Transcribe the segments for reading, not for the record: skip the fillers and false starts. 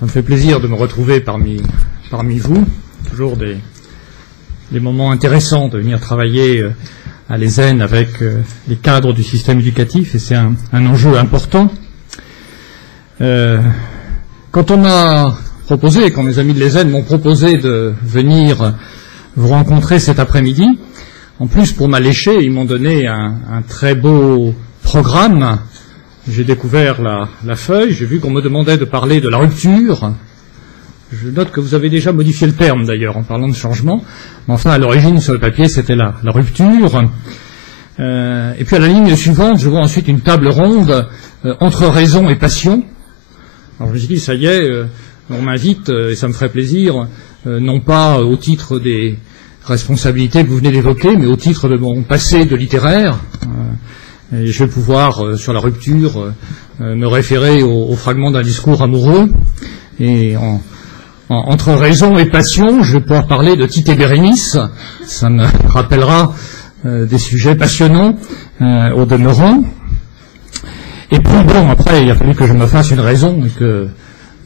Ça me fait plaisir de me retrouver parmi vous. Toujours des moments intéressants de venir travailler à l'ESN avec les cadres du système éducatif, et c'est un enjeu important. Quand on m'a proposé, quand mes amis de l'ESN m'ont proposé de venir vous rencontrer cet après-midi, en plus pour m'allécher, ils m'ont donné un très beau programme. J'ai découvert la feuille, j'ai vu qu'on me demandait de parler de la rupture. Je note que vous avez déjà modifié le terme d'ailleurs en parlant de changement, mais enfin à l'origine sur le papier c'était la rupture. Et puis à la ligne suivante, je vois ensuite une table ronde entre raison et passion. Alors je me suis dit, ça y est, on m'invite, et ça me ferait plaisir, non pas au titre des responsabilités que vous venez d'évoquer, mais au titre de mon passé de littéraire. Et je vais pouvoir, sur la rupture, me référer au fragment d'un discours amoureux. Et entre raison et passion, je vais pouvoir parler de Tite et Bérénice. Ça me rappellera des sujets passionnants au demeurant. Et puis bon, après, il a fallu que je me fasse une raison et que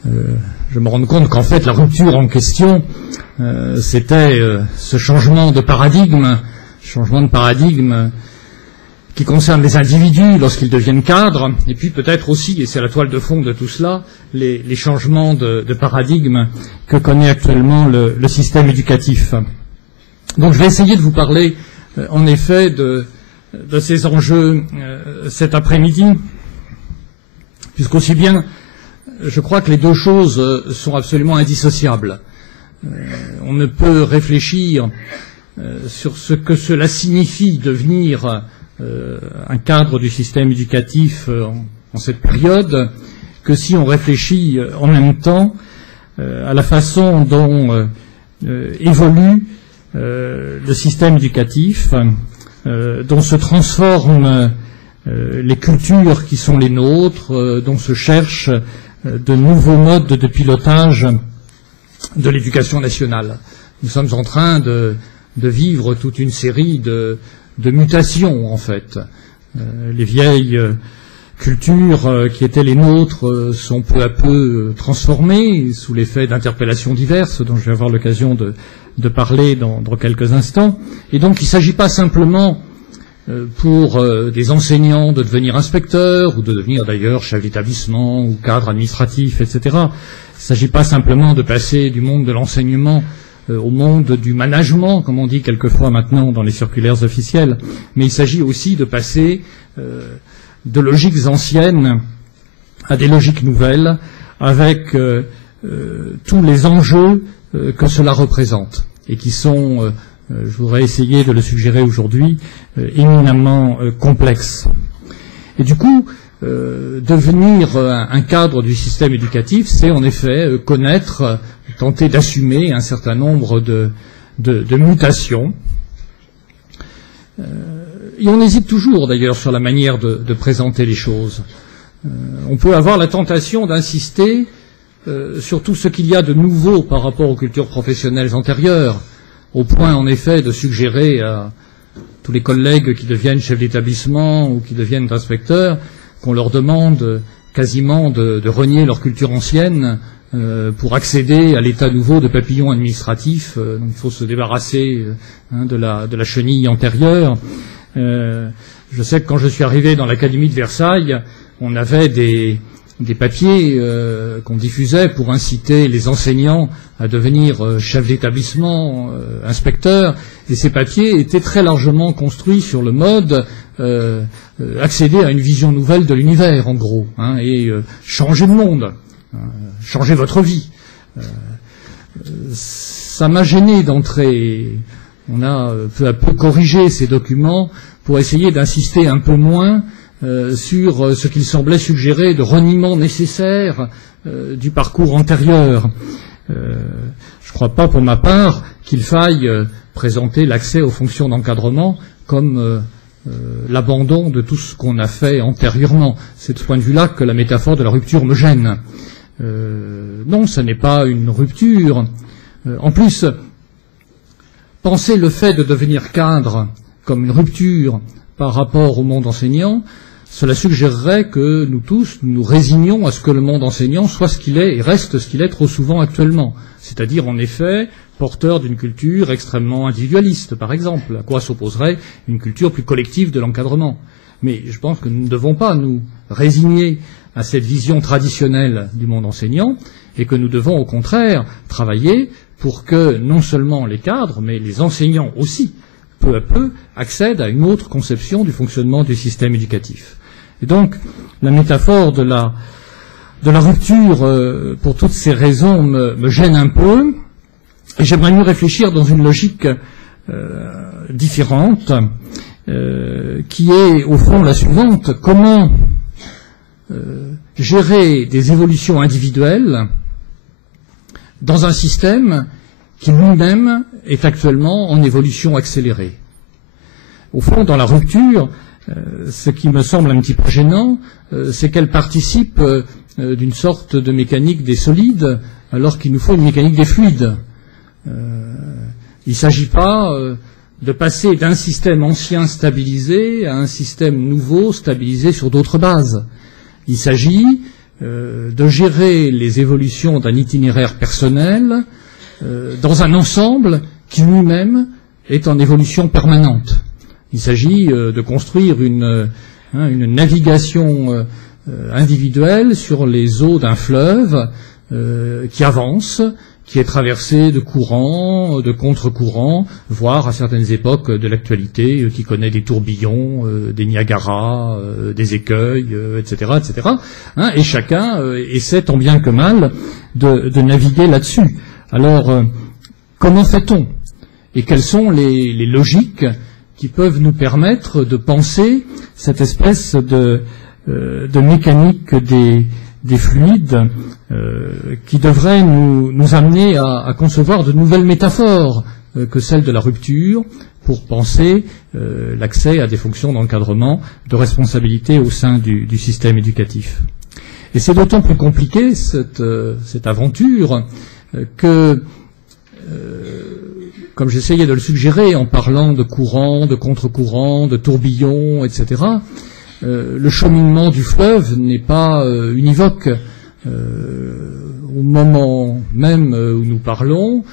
je me rende compte qu'en fait, la rupture en question, c'était ce changement de paradigme qui concerne les individus lorsqu'ils deviennent cadres, et puis peut-être aussi, et c'est la toile de fond de tout cela, les changements de paradigme que connaît actuellement le système éducatif. Donc je vais essayer de vous parler en effet de ces enjeux cet après-midi, puisqu'aussi bien je crois que les deux choses sont absolument indissociables. On ne peut réfléchir sur ce que cela signifie devenir un cadre du système éducatif en cette période, que si on réfléchit en même temps à la façon dont évolue le système éducatif, dont se transforment les cultures qui sont les nôtres, dont se cherchent de nouveaux modes de pilotage de l'éducation nationale. Nous sommes en train de vivre toute une série de mutations, en fait. Les vieilles cultures qui étaient les nôtres sont peu à peu transformées sous l'effet d'interpellations diverses, dont je vais avoir l'occasion de parler dans quelques instants. Et donc, il ne s'agit pas simplement pour des enseignants de devenir inspecteurs, ou de devenir d'ailleurs chef d'établissement, ou cadre administratif, etc. Il ne s'agit pas simplement de passer du monde de l'enseignement au monde du management, comme on dit quelquefois maintenant dans les circulaires officielles, mais il s'agit aussi de passer de logiques anciennes à des logiques nouvelles, avec tous les enjeux que cela représente, et qui sont, je voudrais essayer de le suggérer aujourd'hui, éminemment complexes. Et du coup, devenir un cadre du système éducatif, c'est en effet connaître, tenter d'assumer un certain nombre de mutations. Et on hésite toujours d'ailleurs sur la manière de présenter les choses. On peut avoir la tentation d'insister sur tout ce qu'il y a de nouveau par rapport aux cultures professionnelles antérieures, au point en effet de suggérer à tous les collègues qui deviennent chefs d'établissement ou qui deviennent inspecteurs qu'on leur demande quasiment de renier leur culture ancienne pour accéder à l'état nouveau de papillon administratif. Donc il faut se débarrasser de la chenille antérieure. Je sais que quand je suis arrivé dans l'Académie de Versailles, on avait des papiers qu'on diffusait pour inciter les enseignants à devenir chefs d'établissement, inspecteurs, et ces papiers étaient très largement construits sur le mode accéder à une vision nouvelle de l'univers, en gros, et changer le monde, changer votre vie. Ça m'a gêné d'entrer. On a peu à peu corrigé ces documents pour essayer d'insister un peu moins sur ce qu'il semblait suggérer de reniement nécessaire du parcours antérieur. Je ne crois pas, pour ma part, qu'il faille présenter l'accès aux fonctions d'encadrement comme l'abandon de tout ce qu'on a fait antérieurement. C'est de ce point de vue-là que la métaphore de la rupture me gêne. Non, ce n'est pas une rupture. En plus, penser le fait de devenir cadre comme une rupture par rapport au monde enseignant, cela suggérerait que nous tous nous résignions à ce que le monde enseignant soit ce qu'il est et reste ce qu'il est trop souvent actuellement. C'est-à-dire, en effet, porteur d'une culture extrêmement individualiste, par exemple, à quoi s'opposerait une culture plus collective de l'encadrement. Mais je pense que nous ne devons pas nous résigner à cette vision traditionnelle du monde enseignant et que nous devons au contraire travailler pour que non seulement les cadres, mais les enseignants aussi, peu à peu, accèdent à une autre conception du fonctionnement du système éducatif. Et donc, la métaphore de la rupture, pour toutes ces raisons, me gêne un peu, et j'aimerais mieux réfléchir dans une logique différente, qui est au fond la suivante: comment gérer des évolutions individuelles dans un système qui lui-même est actuellement en évolution accélérée. Au fond, dans la rupture, ce qui me semble un petit peu gênant, c'est qu'elle participe d'une sorte de mécanique des solides, alors qu'il nous faut une mécanique des fluides. Il ne s'agit pas de passer d'un système ancien stabilisé à un système nouveau stabilisé sur d'autres bases. Il s'agit de gérer les évolutions d'un itinéraire personnel dans un ensemble qui lui-même est en évolution permanente. Il s'agit de construire une navigation individuelle sur les eaux d'un fleuve qui avance, qui est traversé de courants, de contre-courants, voire à certaines époques de l'actualité, qui connaît des tourbillons, des Niagara, des écueils, etc., etc. Et chacun essaie tant bien que mal de naviguer là-dessus. Alors, comment fait-on? Et quelles sont les logiques qui peuvent nous permettre de penser cette espèce de mécanique des fluides qui devrait nous amener à concevoir de nouvelles métaphores que celles de la rupture pour penser l'accès à des fonctions d'encadrement, de responsabilité au sein du système éducatif. Et c'est d'autant plus compliqué cette aventure que, comme j'essayais de le suggérer en parlant de courants, de contre-courants, de tourbillons, etc., le cheminement du fleuve n'est pas univoque. Au moment même où nous parlons,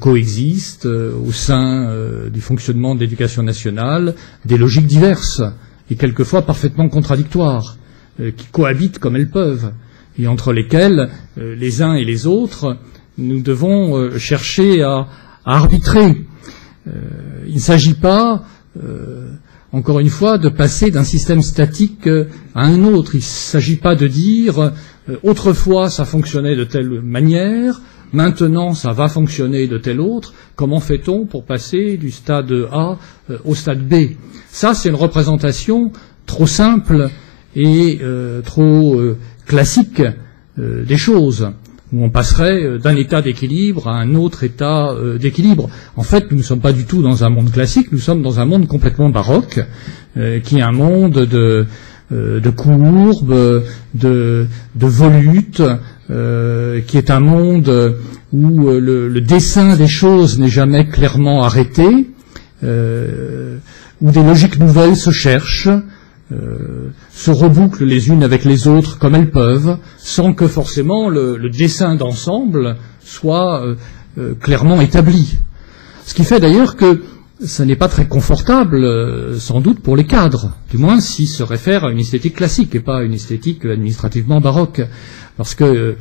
coexistent au sein du fonctionnement de l'éducation nationale des logiques diverses et quelquefois parfaitement contradictoires, qui cohabitent comme elles peuvent, et entre lesquelles les uns et les autres, nous devons chercher à arbitrer. Il ne s'agit pas encore une fois, de passer d'un système statique à un autre. Il ne s'agit pas de dire autrefois ça fonctionnait de telle manière, maintenant ça va fonctionner de telle autre. Comment fait-on pour passer du stade A au stade B? Ça, c'est une représentation trop simple et trop classique des choses, où on passerait d'un état d'équilibre à un autre état d'équilibre. En fait, nous ne sommes pas du tout dans un monde classique, nous sommes dans un monde complètement baroque, qui est un monde de courbes, de volutes, qui est un monde où le dessin des choses n'est jamais clairement arrêté, où des logiques nouvelles se cherchent, se rebouclent les unes avec les autres comme elles peuvent, sans que forcément le dessin d'ensemble soit clairement établi. Ce qui fait d'ailleurs que ce n'est pas très confortable, sans doute, pour les cadres, du moins s'ils se réfèrent à une esthétique classique et pas à une esthétique administrativement baroque. Parce que,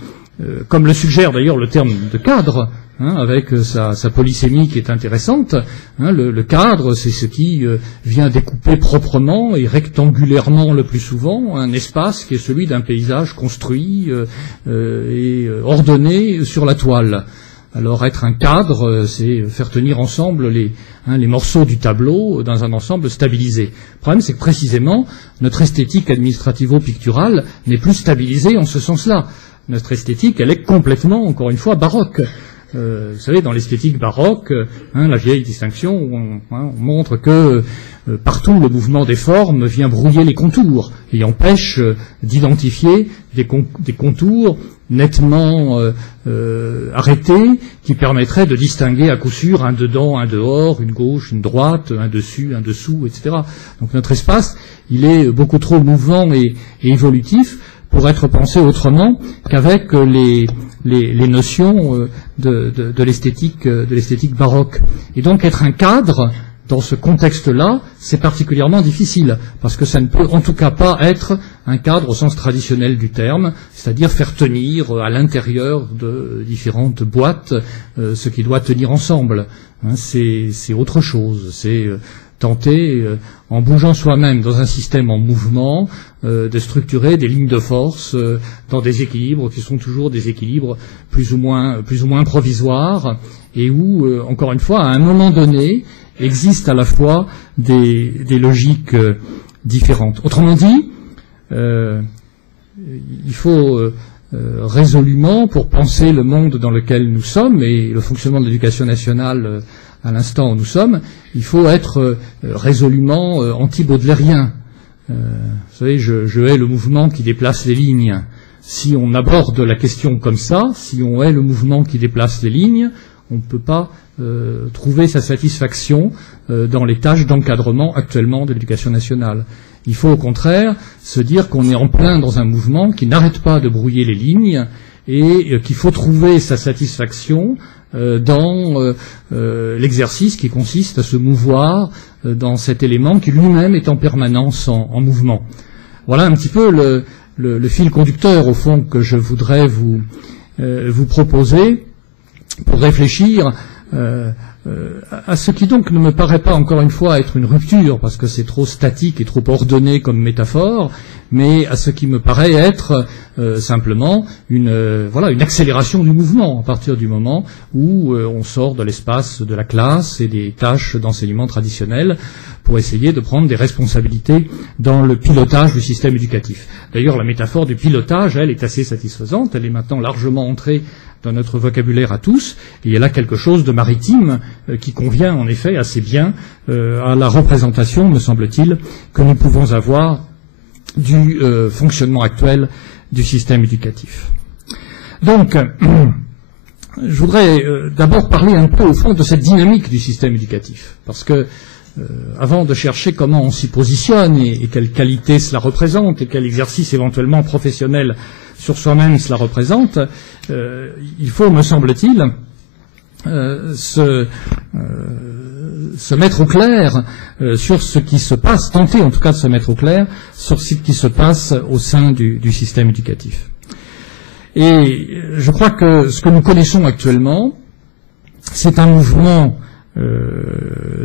comme le suggère d'ailleurs le terme de cadre, avec sa polysémie qui est intéressante, le cadre, c'est ce qui vient découper proprement et rectangulairement le plus souvent un espace qui est celui d'un paysage construit et ordonné sur la toile. Alors être un cadre, c'est faire tenir ensemble les morceaux du tableau dans un ensemble stabilisé. Le problème, c'est que précisément, notre esthétique administrativo-picturale n'est plus stabilisée en ce sens-là. Notre esthétique, elle est complètement, encore une fois, baroque. vous savez, dans l'esthétique baroque, la vieille distinction où on montre que partout le mouvement des formes vient brouiller les contours et empêche d'identifier des contours nettement arrêtés qui permettraient de distinguer à coup sûr un dedans, un dehors, une gauche, une droite, un dessus, un dessous, etc. Donc notre espace, il est beaucoup trop mouvant et évolutif pour être pensé autrement qu'avec les notions de l'esthétique baroque. Et donc être un cadre dans ce contexte-là, c'est particulièrement difficile, parce que ça ne peut en tout cas pas être un cadre au sens traditionnel du terme, c'est-à-dire faire tenir à l'intérieur de différentes boîtes ce qui doit tenir ensemble. C'est autre chose, c'est tenter, en bougeant soi-même dans un système en mouvement, de structurer des lignes de force dans des équilibres qui sont toujours des équilibres plus ou moins provisoires, et où, encore une fois, à un moment donné, existent à la fois des logiques différentes. Autrement dit, il faut résolument, pour penser le monde dans lequel nous sommes et le fonctionnement de l'éducation nationale à l'instant où nous sommes, il faut être résolument anti-baudelairien. Vous savez, je hais le mouvement qui déplace les lignes. Si on aborde la question comme ça, si on hait le mouvement qui déplace les lignes, on ne peut pas trouver sa satisfaction dans les tâches d'encadrement actuellement de l'éducation nationale. Il faut au contraire se dire qu'on est en plein dans un mouvement qui n'arrête pas de brouiller les lignes et qu'il faut trouver sa satisfaction dans l'exercice qui consiste à se mouvoir dans cet élément qui lui-même est en permanence en mouvement. Voilà un petit peu le fil conducteur au fond que je voudrais vous proposer pour réfléchir à ce qui donc ne me paraît pas encore une fois être une rupture, parce que c'est trop statique et trop ordonné comme métaphore, mais à ce qui me paraît être simplement une accélération du mouvement à partir du moment où on sort de l'espace de la classe et des tâches d'enseignement traditionnelles pour essayer de prendre des responsabilités dans le pilotage du système éducatif. D'ailleurs, la métaphore du pilotage, elle, est assez satisfaisante, elle est maintenant largement entrée dans notre vocabulaire à tous, et elle a quelque chose de maritime qui convient en effet assez bien à la représentation, me semble-t-il, que nous pouvons avoir du fonctionnement actuel du système éducatif. Donc, je voudrais d'abord parler un peu au fond de cette dynamique du système éducatif, parce que avant de chercher comment on s'y positionne et quelle qualité cela représente et quel exercice éventuellement professionnel sur soi-même cela représente, il faut, me semble-t-il, se mettre au clair sur ce qui se passe, tenter en tout cas de se mettre au clair sur ce qui se passe au sein du système éducatif. Et je crois que ce que nous connaissons actuellement, c'est un mouvement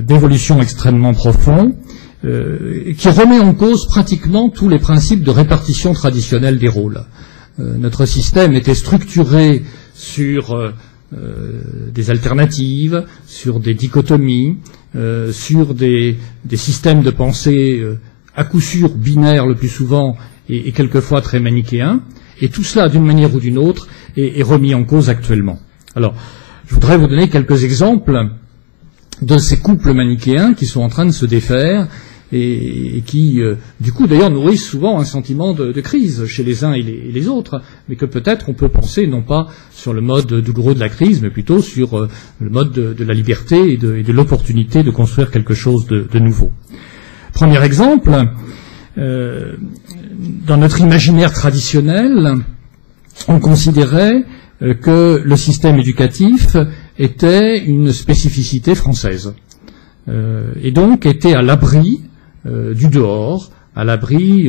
d'évolution extrêmement profond qui remet en cause pratiquement tous les principes de répartition traditionnelle des rôles. Notre système était structuré sur des alternatives, sur des dichotomies, sur des systèmes de pensée à coup sûr binaires le plus souvent et quelquefois très manichéens, et tout cela d'une manière ou d'une autre est remis en cause actuellement. Alors, je voudrais vous donner quelques exemples de ces couples manichéens qui sont en train de se défaire et qui, du coup, d'ailleurs, nourrissent souvent un sentiment de crise chez les uns et les autres, mais que peut-être on peut penser non pas sur le mode douloureux de la crise, mais plutôt sur le mode de la liberté et de l'opportunité de construire quelque chose de nouveau. Premier exemple, dans notre imaginaire traditionnel, on considérait que le système éducatif était une spécificité française, et donc était à l'abri du dehors, à l'abri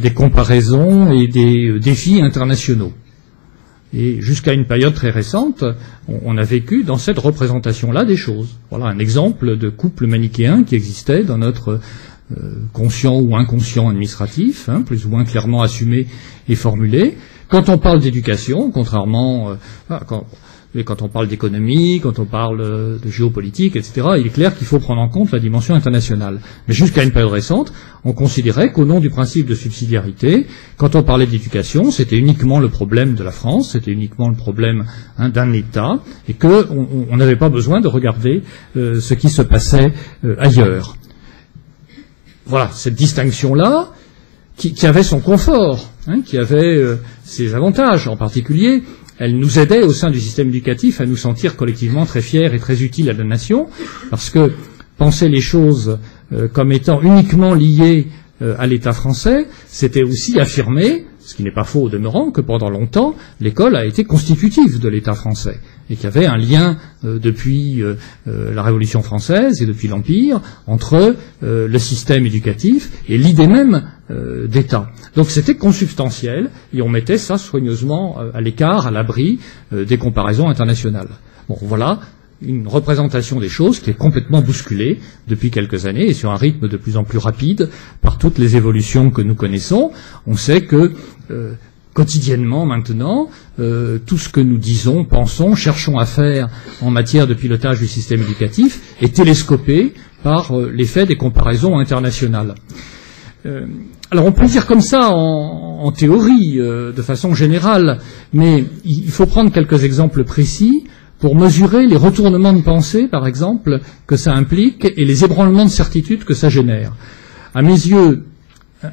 des comparaisons et des défis internationaux. Et jusqu'à une période très récente, on a vécu dans cette représentation-là des choses. Voilà un exemple de couple manichéen qui existait dans notre conscient ou inconscient administratif, plus ou moins clairement assumé et formulé. Quand on parle d'éducation, contrairement quand on parle d'économie, quand on parle de géopolitique, etc., il est clair qu'il faut prendre en compte la dimension internationale. Mais jusqu'à une période récente, on considérait qu'au nom du principe de subsidiarité, quand on parlait d'éducation, c'était uniquement le problème de la France, c'était uniquement le problème d'un État, et qu'on n'avait pas besoin de regarder ce qui se passait ailleurs. Voilà, cette distinction-là, qui avait son confort, qui avait ses avantages, en particulier, elle nous aidait au sein du système éducatif à nous sentir collectivement très fiers et très utiles à la nation, parce que penser les choses comme étant uniquement liées à l'État français, c'était aussi affirmer, ce qui n'est pas faux au demeurant, que pendant longtemps, l'école a été constitutive de l'État français, et qu'il y avait un lien depuis la Révolution française et depuis l'Empire entre le système éducatif et l'idée même d'État. Donc c'était consubstantiel, et on mettait ça soigneusement à l'écart, à l'abri des comparaisons internationales. Bon, voilà une représentation des choses qui est complètement bousculée depuis quelques années et sur un rythme de plus en plus rapide par toutes les évolutions que nous connaissons. On sait que quotidiennement maintenant, tout ce que nous disons, pensons, cherchons à faire en matière de pilotage du système éducatif est télescopé par l'effet des comparaisons internationales. Alors on peut dire comme ça en théorie, de façon générale, mais il faut prendre quelques exemples précis pour mesurer les retournements de pensée, par exemple, que ça implique et les ébranlements de certitude que ça génère. À mes yeux,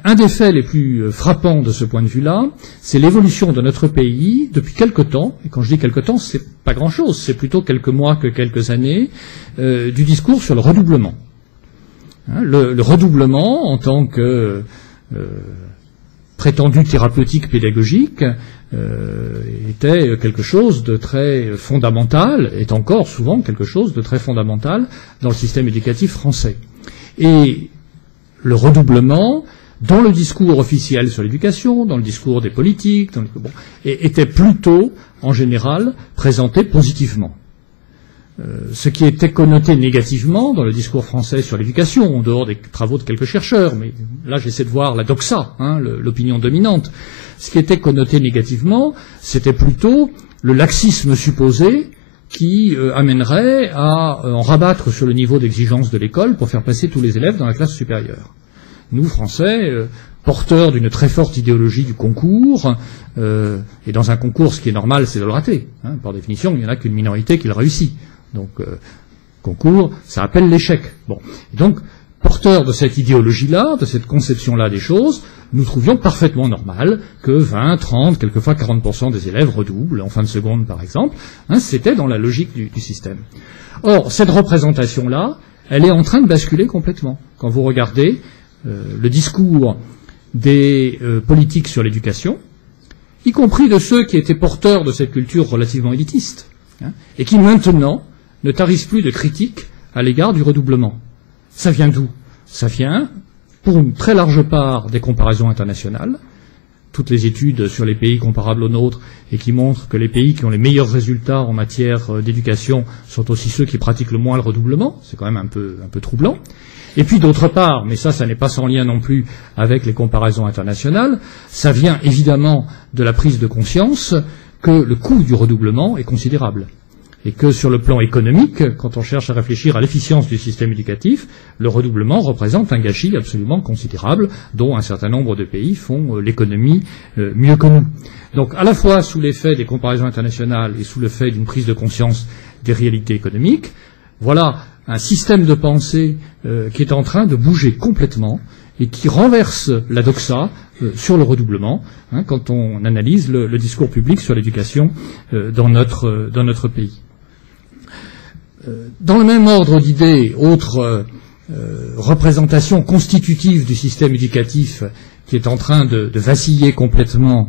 un des faits les plus frappants de ce point de vue-là, c'est l'évolution de notre pays depuis quelque temps, et quand je dis quelque temps, c'est pas grand-chose, c'est plutôt quelques mois que quelques années, du discours sur le redoublement. Le redoublement, en tant que prétendu thérapeutique pédagogique, était quelque chose de très fondamental, est encore souvent quelque chose de très fondamental dans le système éducatif français. Et le redoublement, dans le discours officiel sur l'éducation, dans le discours des politiques, était plutôt, en général, présenté positivement. Ce qui était connoté négativement dans le discours français sur l'éducation, en dehors des travaux de quelques chercheurs, mais là j'essaie de voir la doxa, l'opinion dominante. Ce qui était connoté négativement, c'était plutôt le laxisme supposé qui amènerait à en rabattre sur le niveau d'exigence de l'école pour faire passer tous les élèves dans la classe supérieure. Nous, Français, porteurs d'une très forte idéologie du concours, et dans un concours, ce qui est normal, c'est de le rater. Par définition, il n'y en a qu'une minorité qui le réussit. Donc, concours, ça appelle l'échec. Bon. Et donc, porteurs de cette idéologie-là, de cette conception-là des choses, nous trouvions parfaitement normal que 20, 30, quelquefois 40% des élèves redoublent, en fin de seconde par exemple. C'était dans la logique du système. Or, cette représentation-là, elle est en train de basculer complètement. Quand vous regardez le discours des politiques sur l'éducation, y compris de ceux qui étaient porteurs de cette culture relativement élitiste, et qui maintenant ne tarissent plus de critiques à l'égard du redoublement. Ça vient d'où? Ça vient, pour une très large part, des comparaisons internationales, toutes les études sur les pays comparables aux nôtres et qui montrent que les pays qui ont les meilleurs résultats en matière d'éducation sont aussi ceux qui pratiquent le moins le redoublement, c'est quand même un peu troublant. Et puis d'autre part, mais ça n'est pas sans lien non plus avec les comparaisons internationales, ça vient évidemment de la prise de conscience que le coût du redoublement est considérable. Et que sur le plan économique, quand on cherche à réfléchir à l'efficience du système éducatif, le redoublement représente un gâchis absolument considérable dont un certain nombre de pays font l'économie mieux que nous. Donc à la fois sous l'effet des comparaisons internationales et sous l'effet d'une prise de conscience des réalités économiques, voilà un système de pensée qui est en train de bouger complètement et qui renverse la doxa sur le redoublement, quand on analyse le discours public sur l'éducation dans notre pays. Dans le même ordre d'idées, autre représentation constitutive du système éducatif qui est en train de vaciller complètement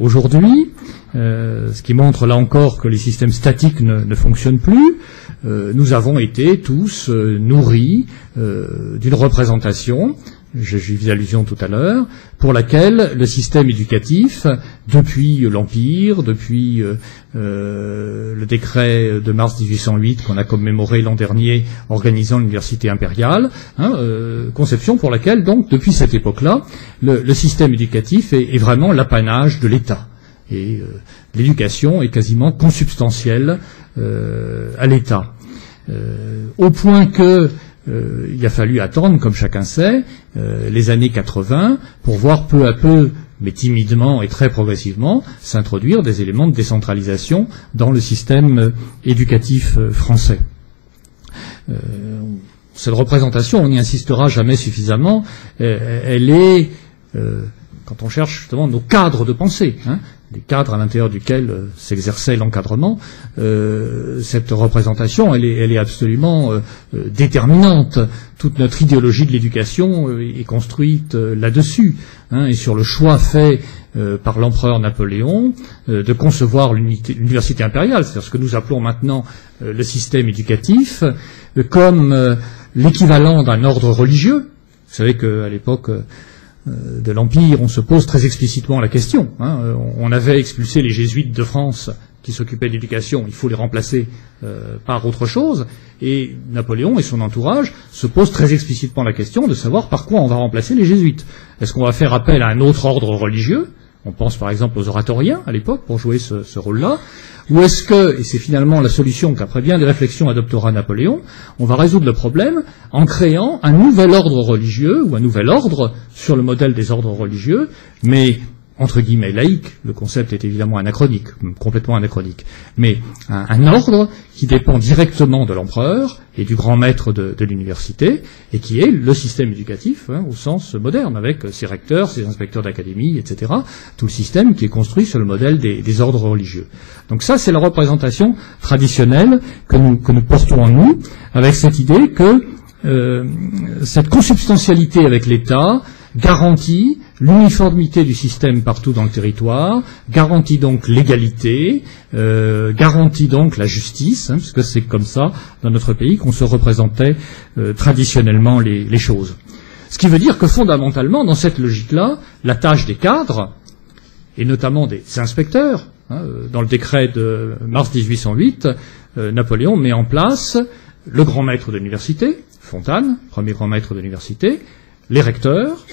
aujourd'hui, ce qui montre là encore que les systèmes statiques ne fonctionnent plus. Nous avons été tous nourris d'une représentation j'y fais allusion tout à l'heure, pour laquelle le système éducatif, depuis l'Empire, depuis le décret de mars 1808 qu'on a commémoré l'an dernier organisant l'université impériale, conception pour laquelle, donc, depuis cette époque-là, le système éducatif est vraiment l'apanage de l'État. Et l'éducation est quasiment consubstantielle à l'État. Au point que il a fallu attendre, comme chacun sait, les années 80 pour voir peu à peu, mais timidement et très progressivement, s'introduire des éléments de décentralisation dans le système éducatif français. Cette représentation, on n'y insistera jamais suffisamment, elle est, quand on cherche justement nos cadres de pensée, les cadres à l'intérieur duquel s'exerçait l'encadrement, cette représentation, elle est absolument déterminante. Toute notre idéologie de l'éducation est construite là-dessus, et sur le choix fait par l'empereur Napoléon de concevoir l'université impériale, c'est-à-dire ce que nous appelons maintenant le système éducatif, comme l'équivalent d'un ordre religieux. Vous savez qu'à l'époque de l'Empire, on se pose très explicitement la question. On avait expulsé les jésuites de France qui s'occupaient de l'éducation, il faut les remplacer par autre chose. Et Napoléon et son entourage se posent très explicitement la question de savoir par quoi on va remplacer les jésuites. Est-ce qu'on va faire appel à un autre ordre religieux? On pense par exemple aux oratoriens à l'époque pour jouer ce rôle-là. Ou est-ce que, et c'est finalement la solution qu'après bien des réflexions adoptera Napoléon, on va résoudre le problème en créant un nouvel ordre religieux, ou un nouvel ordre sur le modèle des ordres religieux, mais entre guillemets laïque, le concept est évidemment anachronique, complètement anachronique, mais un ordre qui dépend directement de l'empereur et du grand maître de l'université, et qui est le système éducatif au sens moderne, avec ses recteurs, ses inspecteurs d'académie, etc., tout le système qui est construit sur le modèle des ordres religieux. Donc ça, c'est la représentation traditionnelle que nous portons en nous, avec cette idée que cette consubstantialité avec l'État garantit l'uniformité du système partout dans le territoire, garantit donc l'égalité, garantit donc la justice, parce que c'est comme ça, dans notre pays, qu'on se représentait traditionnellement les choses. Ce qui veut dire que fondamentalement, dans cette logique-là, la tâche des cadres, et notamment des inspecteurs, dans le décret de mars 1808, Napoléon met en place le grand maître de l'université, Fontane, premier grand maître de l'université, les recteurs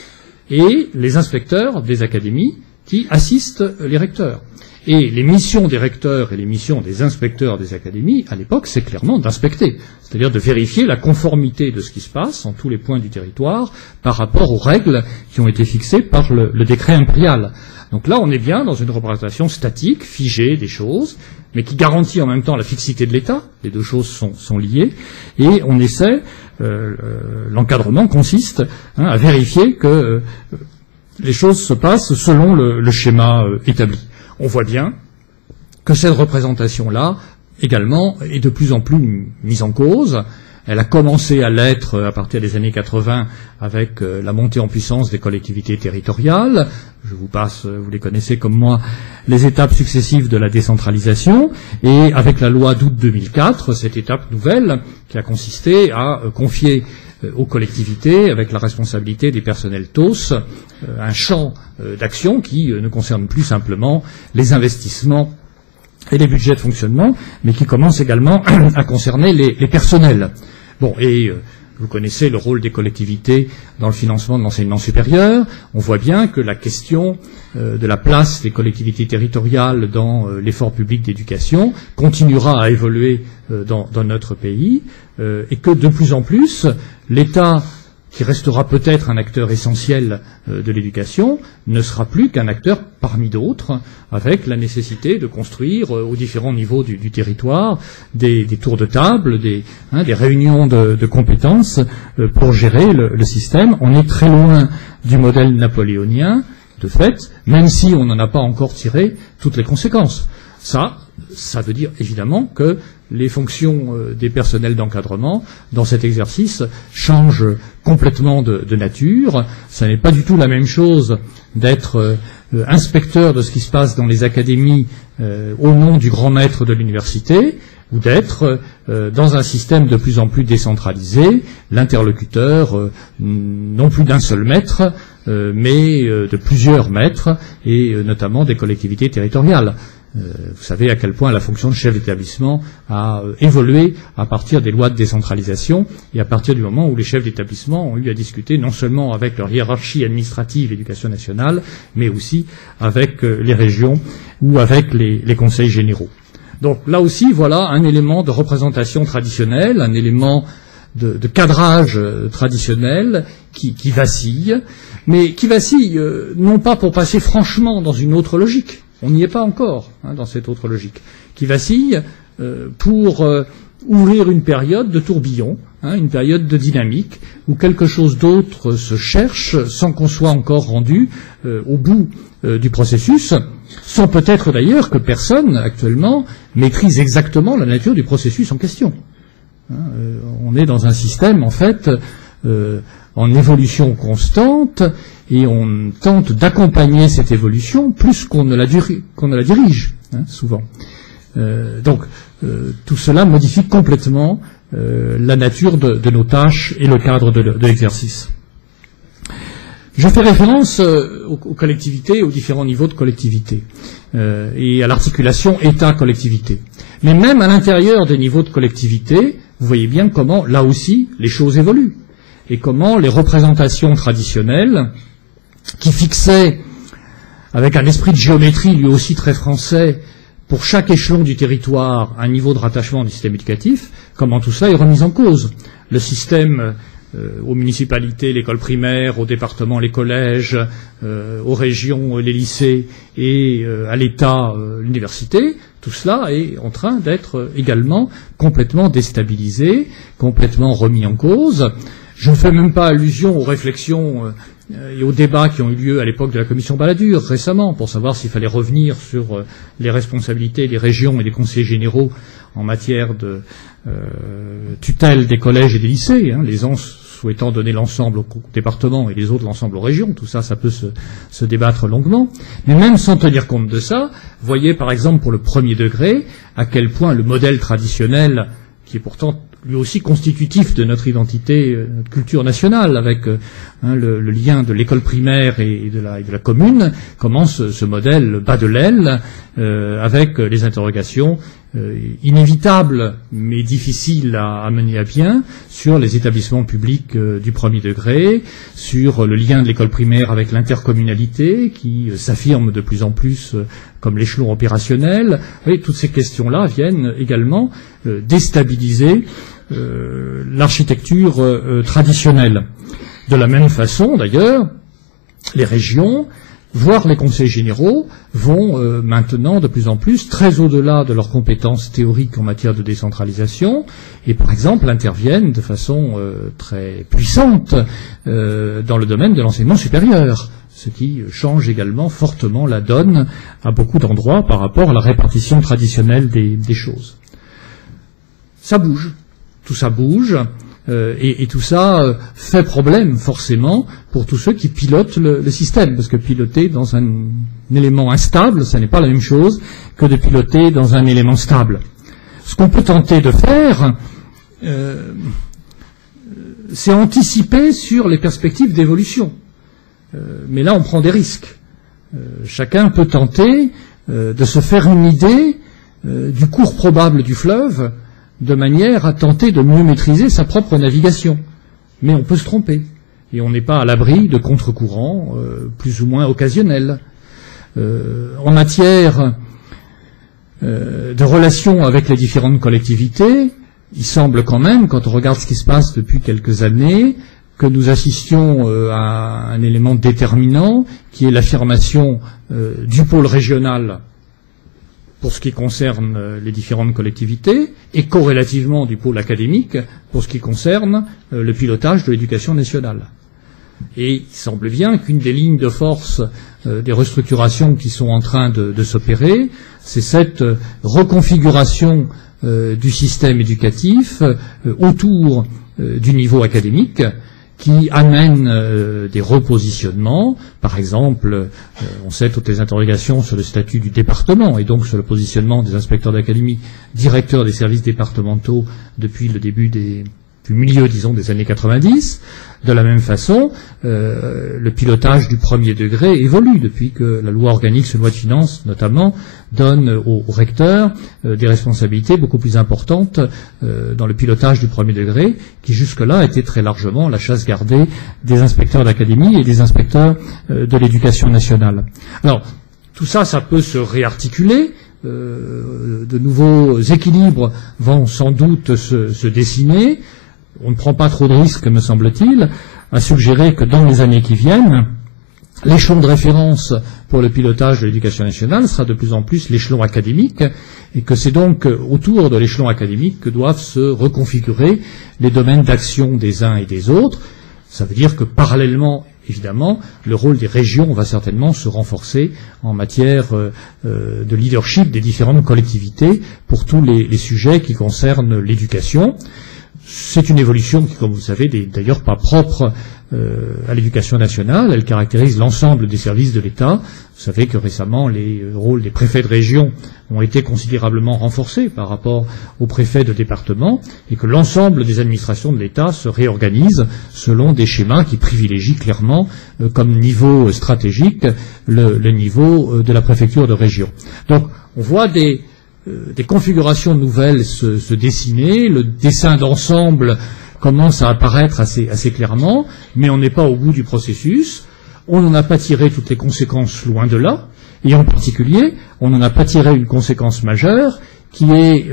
et les inspecteurs des académies qui assistent les recteurs. Et les missions des recteurs et les missions des inspecteurs des académies, à l'époque, c'est clairement d'inspecter, c'est-à-dire de vérifier la conformité de ce qui se passe en tous les points du territoire par rapport aux règles qui ont été fixées par le décret impérial. Donc là, on est bien dans une représentation statique, figée des choses, mais qui garantit en même temps la fixité de l'État. Les deux choses sont liées. Et on essaie, l'encadrement consiste à vérifier que les choses se passent selon le schéma établi. On voit bien que cette représentation-là, également, est de plus en plus mise en cause. Elle a commencé à l'être à partir des années 80 avec la montée en puissance des collectivités territoriales. Je vous passe, vous les connaissez comme moi, les étapes successives de la décentralisation. Et avec la loi d'août 2004, cette étape nouvelle qui a consisté à confier aux collectivités, avec la responsabilité des personnels TOS, un champ d'action qui ne concerne plus simplement les investissements et les budgets de fonctionnement, mais qui commence également à concerner les personnels. Bon, et vous connaissez le rôle des collectivités dans le financement de l'enseignement supérieur. On voit bien que la question de la place des collectivités territoriales dans l'effort public d'éducation continuera à évoluer dans notre pays, et que de plus en plus, l'État, qui restera peut-être un acteur essentiel de l'éducation, ne sera plus qu'un acteur parmi d'autres, avec la nécessité de construire aux différents niveaux du territoire des tours de table, des réunions de compétences pour gérer le système. On est très loin du modèle napoléonien, de fait, même si on n'en a pas encore tiré toutes les conséquences. Ça, ça veut dire évidemment que les fonctions des personnels d'encadrement dans cet exercice changent complètement de nature. Ça n'est pas du tout la même chose d'être inspecteur de ce qui se passe dans les académies au nom du grand maître de l'université, ou d'être dans un système de plus en plus décentralisé, l'interlocuteur non plus d'un seul maître, mais de plusieurs maîtres, et notamment des collectivités territoriales. Vous savez à quel point la fonction de chef d'établissement a évolué à partir des lois de décentralisation et à partir du moment où les chefs d'établissement ont eu à discuter non seulement avec leur hiérarchie administrative, l'éducation nationale, mais aussi avec les régions ou avec les conseils généraux. Donc là aussi, voilà un élément de représentation traditionnelle, un élément de cadrage traditionnel qui vacille, mais qui vacille non pas pour passer franchement dans une autre logique. On n'y est pas encore dans cette autre logique, qui vacille pour ouvrir une période de tourbillon, une période de dynamique, où quelque chose d'autre se cherche sans qu'on soit encore rendu au bout du processus, sans peut-être d'ailleurs que personne actuellement maîtrise exactement la nature du processus en question. On est dans un système en fait en évolution constante, et on tente d'accompagner cette évolution plus qu'on ne la dirige, souvent. Donc, tout cela modifie complètement la nature de nos tâches et le cadre de l'exercice. Je fais référence aux collectivités, aux différents niveaux de collectivité, et à l'articulation État-collectivité. Mais même à l'intérieur des niveaux de collectivité, vous voyez bien comment, là aussi, les choses évoluent, et comment les représentations traditionnelles, qui fixait, avec un esprit de géométrie lui aussi très français, pour chaque échelon du territoire, un niveau de rattachement du système éducatif, comment tout cela est remis en cause. Le système aux municipalités, l'école primaire, aux départements, les collèges, aux régions, les lycées, et à l'État, l'université, tout cela est en train d'être également complètement déstabilisé, complètement remis en cause. Je ne fais même pas allusion aux réflexions et aux débats qui ont eu lieu à l'époque de la commission Balladur récemment pour savoir s'il fallait revenir sur les responsabilités des régions et des conseillers généraux en matière de tutelle des collèges et des lycées, les uns souhaitant donner l'ensemble au département et les autres l'ensemble aux régions. Tout ça, ça peut se débattre longuement. Mais même sans tenir compte de ça, voyez par exemple pour le premier degré à quel point le modèle traditionnel, qui est pourtant lui aussi constitutif de notre identité, notre culture nationale, avec le lien de l'école primaire et de la commune, comment ce modèle bat de l'aile, avec les interrogations inévitables mais difficiles à mener à bien sur les établissements publics du premier degré, sur le lien de l'école primaire avec l'intercommunalité qui s'affirme de plus en plus comme l'échelon opérationnel. Et toutes ces questions-là viennent également déstabiliser l'architecture traditionnelle. De la même façon, d'ailleurs, les régions, voire les conseils généraux, vont maintenant de plus en plus très au-delà de leurs compétences théoriques en matière de décentralisation, et par exemple interviennent de façon très puissante dans le domaine de l'enseignement supérieur, ce qui change également fortement la donne à beaucoup d'endroits par rapport à la répartition traditionnelle des choses. Ça bouge. Tout ça bouge, et tout ça fait problème forcément pour tous ceux qui pilotent le système, parce que piloter dans un élément instable, ça n'est pas la même chose que de piloter dans un élément stable. Ce qu'on peut tenter de faire, c'est anticiper sur les perspectives d'évolution. Mais là, on prend des risques. Chacun peut tenter de se faire une idée du cours probable du fleuve, de manière à tenter de mieux maîtriser sa propre navigation. Mais on peut se tromper, et on n'est pas à l'abri de contre-courants plus ou moins occasionnels. En matière de relations avec les différentes collectivités, il semble quand même, quand on regarde ce qui se passe depuis quelques années, que nous assistions à un élément déterminant, qui est l'affirmation du pôle régional pour ce qui concerne les différentes collectivités, et corrélativement du pôle académique pour ce qui concerne le pilotage de l'éducation nationale. Et il semble bien qu'une des lignes de force des restructurations qui sont en train de s'opérer, c'est cette reconfiguration du système éducatif autour du niveau académique, qui amène des repositionnements. Par exemple, on sait toutes les interrogations sur le statut du département et donc sur le positionnement des inspecteurs d'académie, directeurs des services départementaux depuis le début du milieu, disons, des années 90. De la même façon, le pilotage du premier degré évolue depuis que la loi organique sur la loi de finances, notamment, donne aux recteurs des responsabilités beaucoup plus importantes dans le pilotage du premier degré, qui jusque-là était très largement la chasse gardée des inspecteurs d'académie et des inspecteurs de l'éducation nationale. Alors, tout ça, ça peut se réarticuler. De nouveaux équilibres vont sans doute se dessiner. On ne prend pas trop de risques, me semble-t-il, à suggérer que dans les années qui viennent, l'échelon de référence pour le pilotage de l'éducation nationale sera de plus en plus l'échelon académique, et que c'est donc autour de l'échelon académique que doivent se reconfigurer les domaines d'action des uns et des autres. Ça veut dire que parallèlement, évidemment, le rôle des régions va certainement se renforcer en matière de leadership des différentes collectivités pour tous les sujets qui concernent l'éducation. C'est une évolution qui, comme vous le savez, n'est d'ailleurs pas propre à l'éducation nationale. Elle caractérise l'ensemble des services de l'État. Vous savez que récemment, les rôles des préfets de région ont été considérablement renforcés par rapport aux préfets de département et que l'ensemble des administrations de l'État se réorganisent selon des schémas qui privilégient clairement comme niveau stratégique le niveau de la préfecture de région. Donc, on voit des configurations nouvelles se dessiner, le dessin d'ensemble commence à apparaître assez clairement, mais on n'est pas au bout du processus, on n'en a pas tiré toutes les conséquences loin de là, et en particulier, on n'en a pas tiré une conséquence majeure, qui est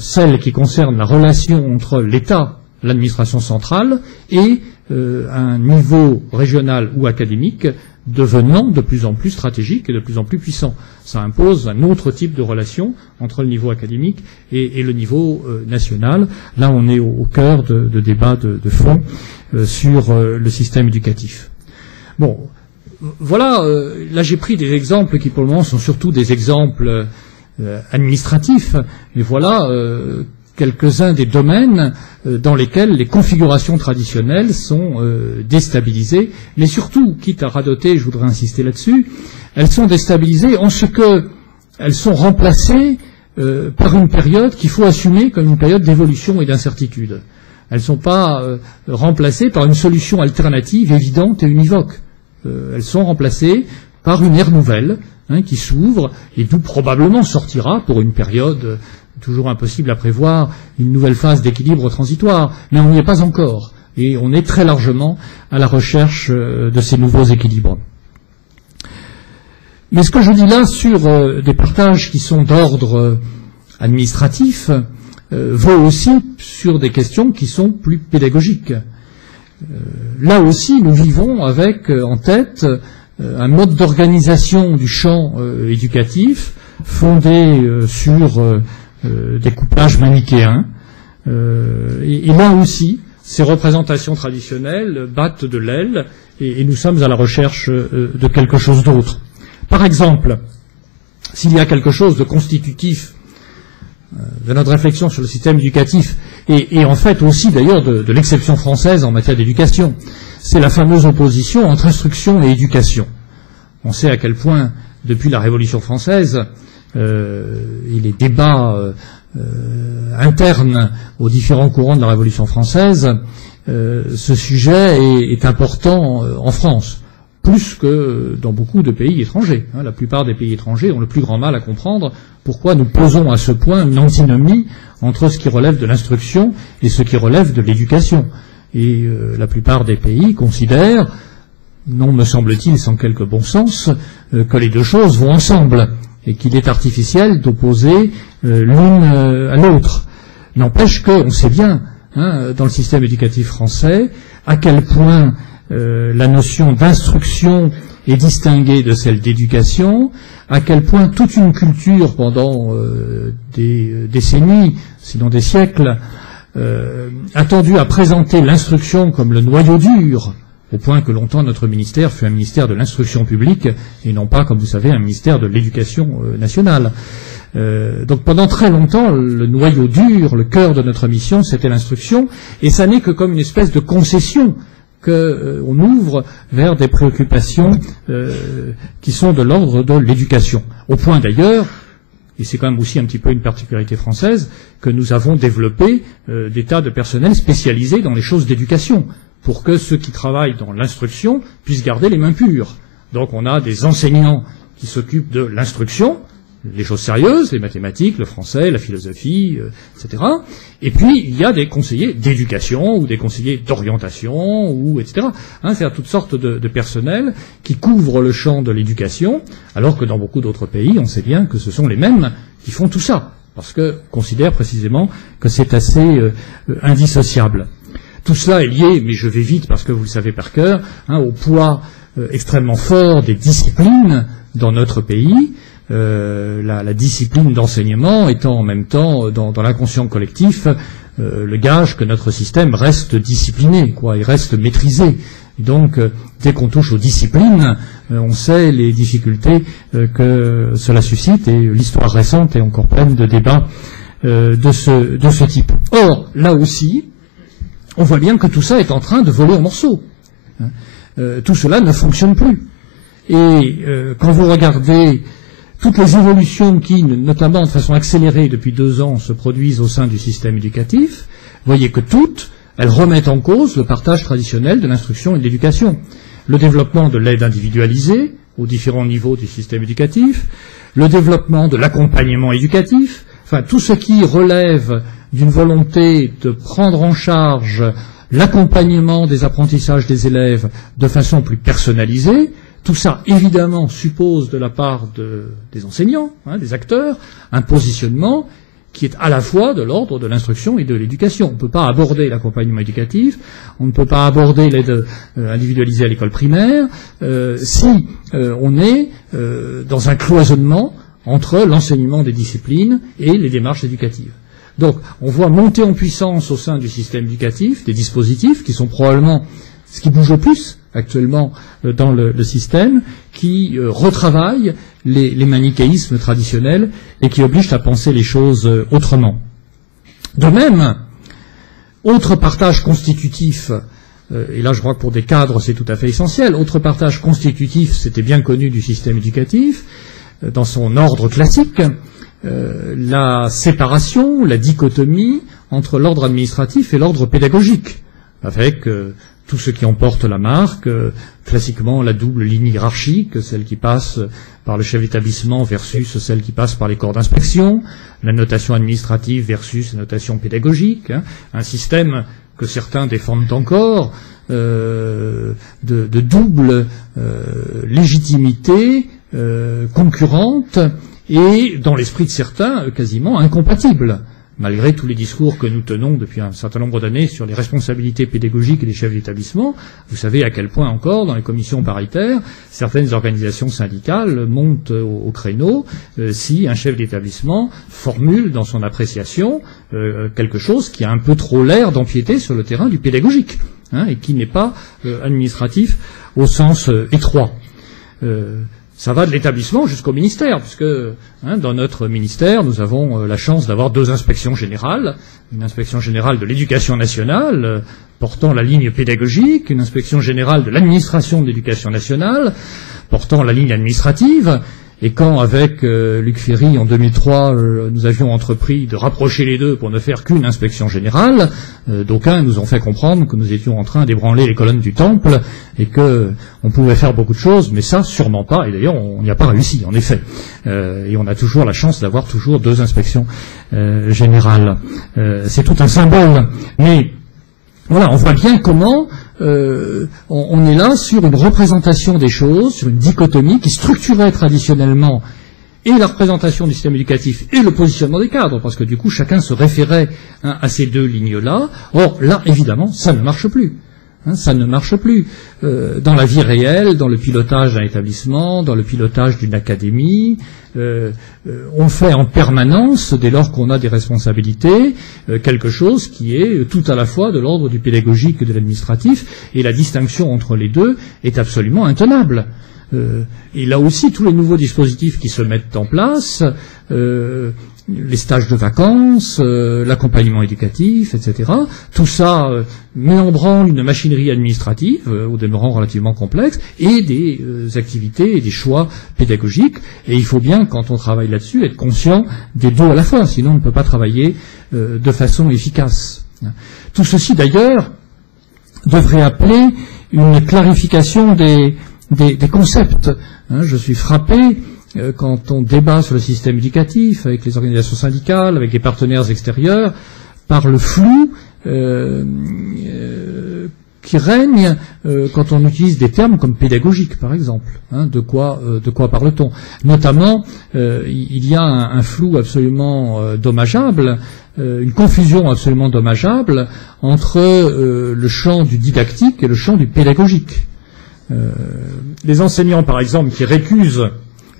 celle qui concerne la relation entre l'État, l'administration centrale, et un niveau régional ou académique devenant de plus en plus stratégique et de plus en plus puissant. Ça impose un autre type de relation entre le niveau académique et le niveau national. Là, on est au cœur de débats de fond sur le système éducatif. Bon, voilà, là j'ai pris des exemples qui pour le moment sont surtout des exemples administratifs, mais voilà quelques-uns des domaines dans lesquels les configurations traditionnelles sont déstabilisées, mais surtout, quitte à radoter, je voudrais insister là-dessus, elles sont déstabilisées en ce qu'elles sont remplacées par une période qu'il faut assumer comme une période d'évolution et d'incertitude. Elles ne sont pas remplacées par une solution alternative évidente et univoque. Elles sont remplacées par une ère nouvelle qui s'ouvre et d'où probablement sortira pour une période toujours impossible à prévoir, une nouvelle phase d'équilibre transitoire, mais on n'y est pas encore, et on est très largement à la recherche de ces nouveaux équilibres. Mais ce que je dis là sur des partages qui sont d'ordre administratif vaut aussi sur des questions qui sont plus pédagogiques. Là aussi, nous vivons avec en tête un mode d'organisation du champ éducatif fondé sur des couplages manichéens. Et là aussi, ces représentations traditionnelles battent de l'aile et nous sommes à la recherche de quelque chose d'autre. Par exemple, s'il y a quelque chose de constitutif de notre réflexion sur le système éducatif et en fait aussi d'ailleurs de l'exception française en matière d'éducation, c'est la fameuse opposition entre instruction et éducation. On sait à quel point, depuis la Révolution française, et les débats internes aux différents courants de la Révolution française, ce sujet est important en France, plus que dans beaucoup de pays étrangers. La plupart des pays étrangers ont le plus grand mal à comprendre pourquoi nous posons à ce point une antinomie entre ce qui relève de l'instruction et ce qui relève de l'éducation. Et la plupart des pays considèrent, non me semble-t-il sans quelque bon sens, que les deux choses vont ensemble et qu'il est artificiel d'opposer l'une à l'autre. N'empêche qu'on sait bien, dans le système éducatif français, à quel point la notion d'instruction est distinguée de celle d'éducation, à quel point toute une culture pendant des décennies, sinon des siècles, a tendu à présenter l'instruction comme le noyau dur au point que longtemps notre ministère fut un ministère de l'instruction publique et non pas, comme vous savez, un ministère de l'éducation nationale. Donc pendant très longtemps, le noyau dur, le cœur de notre mission, c'était l'instruction, et ça n'est que comme une espèce de concession qu'on ouvre vers des préoccupations qui sont de l'ordre de l'éducation. Au point d'ailleurs, et c'est quand même aussi un petit peu une particularité française, que nous avons développé des tas de personnels spécialisés dans les choses d'éducation, pour que ceux qui travaillent dans l'instruction puissent garder les mains pures. Donc on a des enseignants qui s'occupent de l'instruction, les choses sérieuses, les mathématiques, le français, la philosophie, etc. Et puis, il y a des conseillers d'éducation ou des conseillers d'orientation, ou etc. C'est-à-dire toutes sortes de personnels qui couvrent le champ de l'éducation, alors que dans beaucoup d'autres pays, on sait bien que ce sont les mêmes qui font tout ça, parce qu'on considère précisément que c'est assez indissociable. Tout cela est lié, mais je vais vite parce que vous le savez par cœur, au poids extrêmement fort des disciplines dans notre pays, la discipline d'enseignement étant en même temps dans l'inconscient collectif le gage que notre système reste discipliné, il reste maîtrisé. Et donc, dès qu'on touche aux disciplines, on sait les difficultés que cela suscite, et l'histoire récente est encore pleine de débats de ce type. Or, là aussi, on voit bien que tout ça est en train de voler en morceaux. Tout cela ne fonctionne plus. Et quand vous regardez toutes les évolutions qui, notamment de façon accélérée depuis 2 ans, se produisent au sein du système éducatif, voyez que toutes, elles remettent en cause le partage traditionnel de l'instruction et de l'éducation. Le développement de l'aide individualisée aux différents niveaux du système éducatif, le développement de l'accompagnement éducatif, enfin tout ce qui relève d'une volonté de prendre en charge l'accompagnement des apprentissages des élèves de façon plus personnalisée. Tout ça, évidemment, suppose de la part des enseignants, des acteurs, un positionnement qui est à la fois de l'ordre de l'instruction et de l'éducation. On ne peut pas aborder l'accompagnement éducatif, on ne peut pas aborder l'aide individualisée à l'école primaire, si on est dans un cloisonnement entre l'enseignement des disciplines et les démarches éducatives. Donc, on voit monter en puissance au sein du système éducatif des dispositifs qui sont probablement ce qui bouge le plus actuellement dans le système, qui retravaillent les manichéismes traditionnels et qui obligent à penser les choses autrement. De même, autre partage constitutif, et là je crois que pour des cadres c'est tout à fait essentiel, autre partage constitutif, c'était bien connu du système éducatif, dans son ordre classique, la séparation, la dichotomie entre l'ordre administratif et l'ordre pédagogique, avec tout ce qui en porte la marque, classiquement la double ligne hiérarchique, celle qui passe par le chef d'établissement versus celle qui passe par les corps d'inspection, la notation administrative versus la notation pédagogique, un système que certains défendent encore, de double légitimité concurrente et, dans l'esprit de certains, quasiment incompatible. Malgré tous les discours que nous tenons depuis un certain nombre d'années sur les responsabilités pédagogiques des chefs d'établissement, vous savez à quel point encore, dans les commissions paritaires, certaines organisations syndicales montent au créneau si un chef d'établissement formule dans son appréciation quelque chose qui a un peu trop l'air d'empiéter sur le terrain du pédagogique, et qui n'est pas administratif au sens étroit. Ça va de l'établissement jusqu'au ministère, puisque dans notre ministère, nous avons la chance d'avoir 2 inspections générales. Une inspection générale de l'éducation nationale, portant la ligne pédagogique, une inspection générale de l'administration de l'éducation nationale, portant la ligne administrative. Et quand, avec Luc Ferry, en 2003, nous avions entrepris de rapprocher les deux pour ne faire qu'une inspection générale, d'aucuns nous ont fait comprendre que nous étions en train d'ébranler les colonnes du temple et que on pouvait faire beaucoup de choses, mais ça, sûrement pas. Et d'ailleurs, on n'y a pas réussi, en effet. Et on a toujours la chance d'avoir toujours 2 inspections générales. C'est tout un symbole. Mais voilà, on voit bien comment on est là sur une représentation des choses, sur une dichotomie qui structurait traditionnellement et la représentation du système éducatif et le positionnement des cadres, parce que du coup chacun se référait à ces 2 lignes-là. Or là, évidemment, ça ne marche plus. Ça ne marche plus. Dans la vie réelle, dans le pilotage d'un établissement, dans le pilotage d'une académie, on fait en permanence, dès lors qu'on a des responsabilités, quelque chose qui est tout à la fois de l'ordre du pédagogique et de l'administratif, et la distinction entre les deux est absolument intenable. Et là aussi, tous les nouveaux dispositifs qui se mettent en place, les stages de vacances, l'accompagnement éducatif, etc. Tout ça met en branle une machinerie administrative, au demeurant relativement complexe, et des activités et des choix pédagogiques. Et il faut bien, quand on travaille là-dessus, être conscient des deux à la fois, sinon on ne peut pas travailler de façon efficace. Tout ceci, d'ailleurs, devrait appeler une clarification des concepts. Je suis frappé quand on débat sur le système éducatif avec les organisations syndicales, avec les partenaires extérieurs, par le flou qui règne quand on utilise des termes comme pédagogique, par exemple. De quoi parle-t-on? Notamment, il y a un flou absolument dommageable, une confusion absolument dommageable entre le champ du didactique et le champ du pédagogique. Les enseignants, par exemple, qui récusent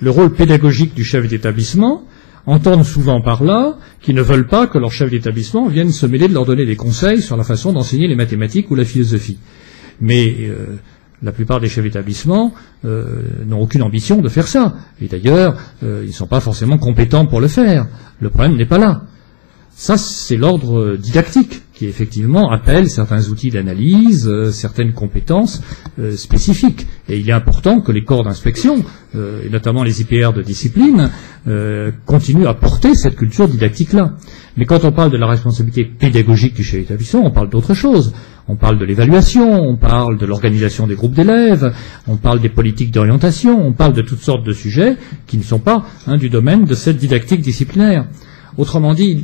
le rôle pédagogique du chef d'établissement entendent souvent par là qu'ils ne veulent pas que leur chef d'établissement vienne se mêler de leur donner des conseils sur la façon d'enseigner les mathématiques ou la philosophie. Mais la plupart des chefs d'établissement n'ont aucune ambition de faire ça. Et d'ailleurs, ils ne sont pas forcément compétents pour le faire. Le problème n'est pas là. Ça, c'est l'ordre didactique qui, effectivement, appelle certains outils d'analyse, certaines compétences spécifiques. Et il est important que les corps d'inspection, et notamment les IPR de discipline, continuent à porter cette culture didactique-là. Mais quand on parle de la responsabilité pédagogique du chef d'établissement, on parle d'autre chose. On parle de l'évaluation, on parle de l'organisation des groupes d'élèves, on parle des politiques d'orientation, on parle de toutes sortes de sujets qui ne sont pas du domaine de cette didactique disciplinaire. Autrement dit,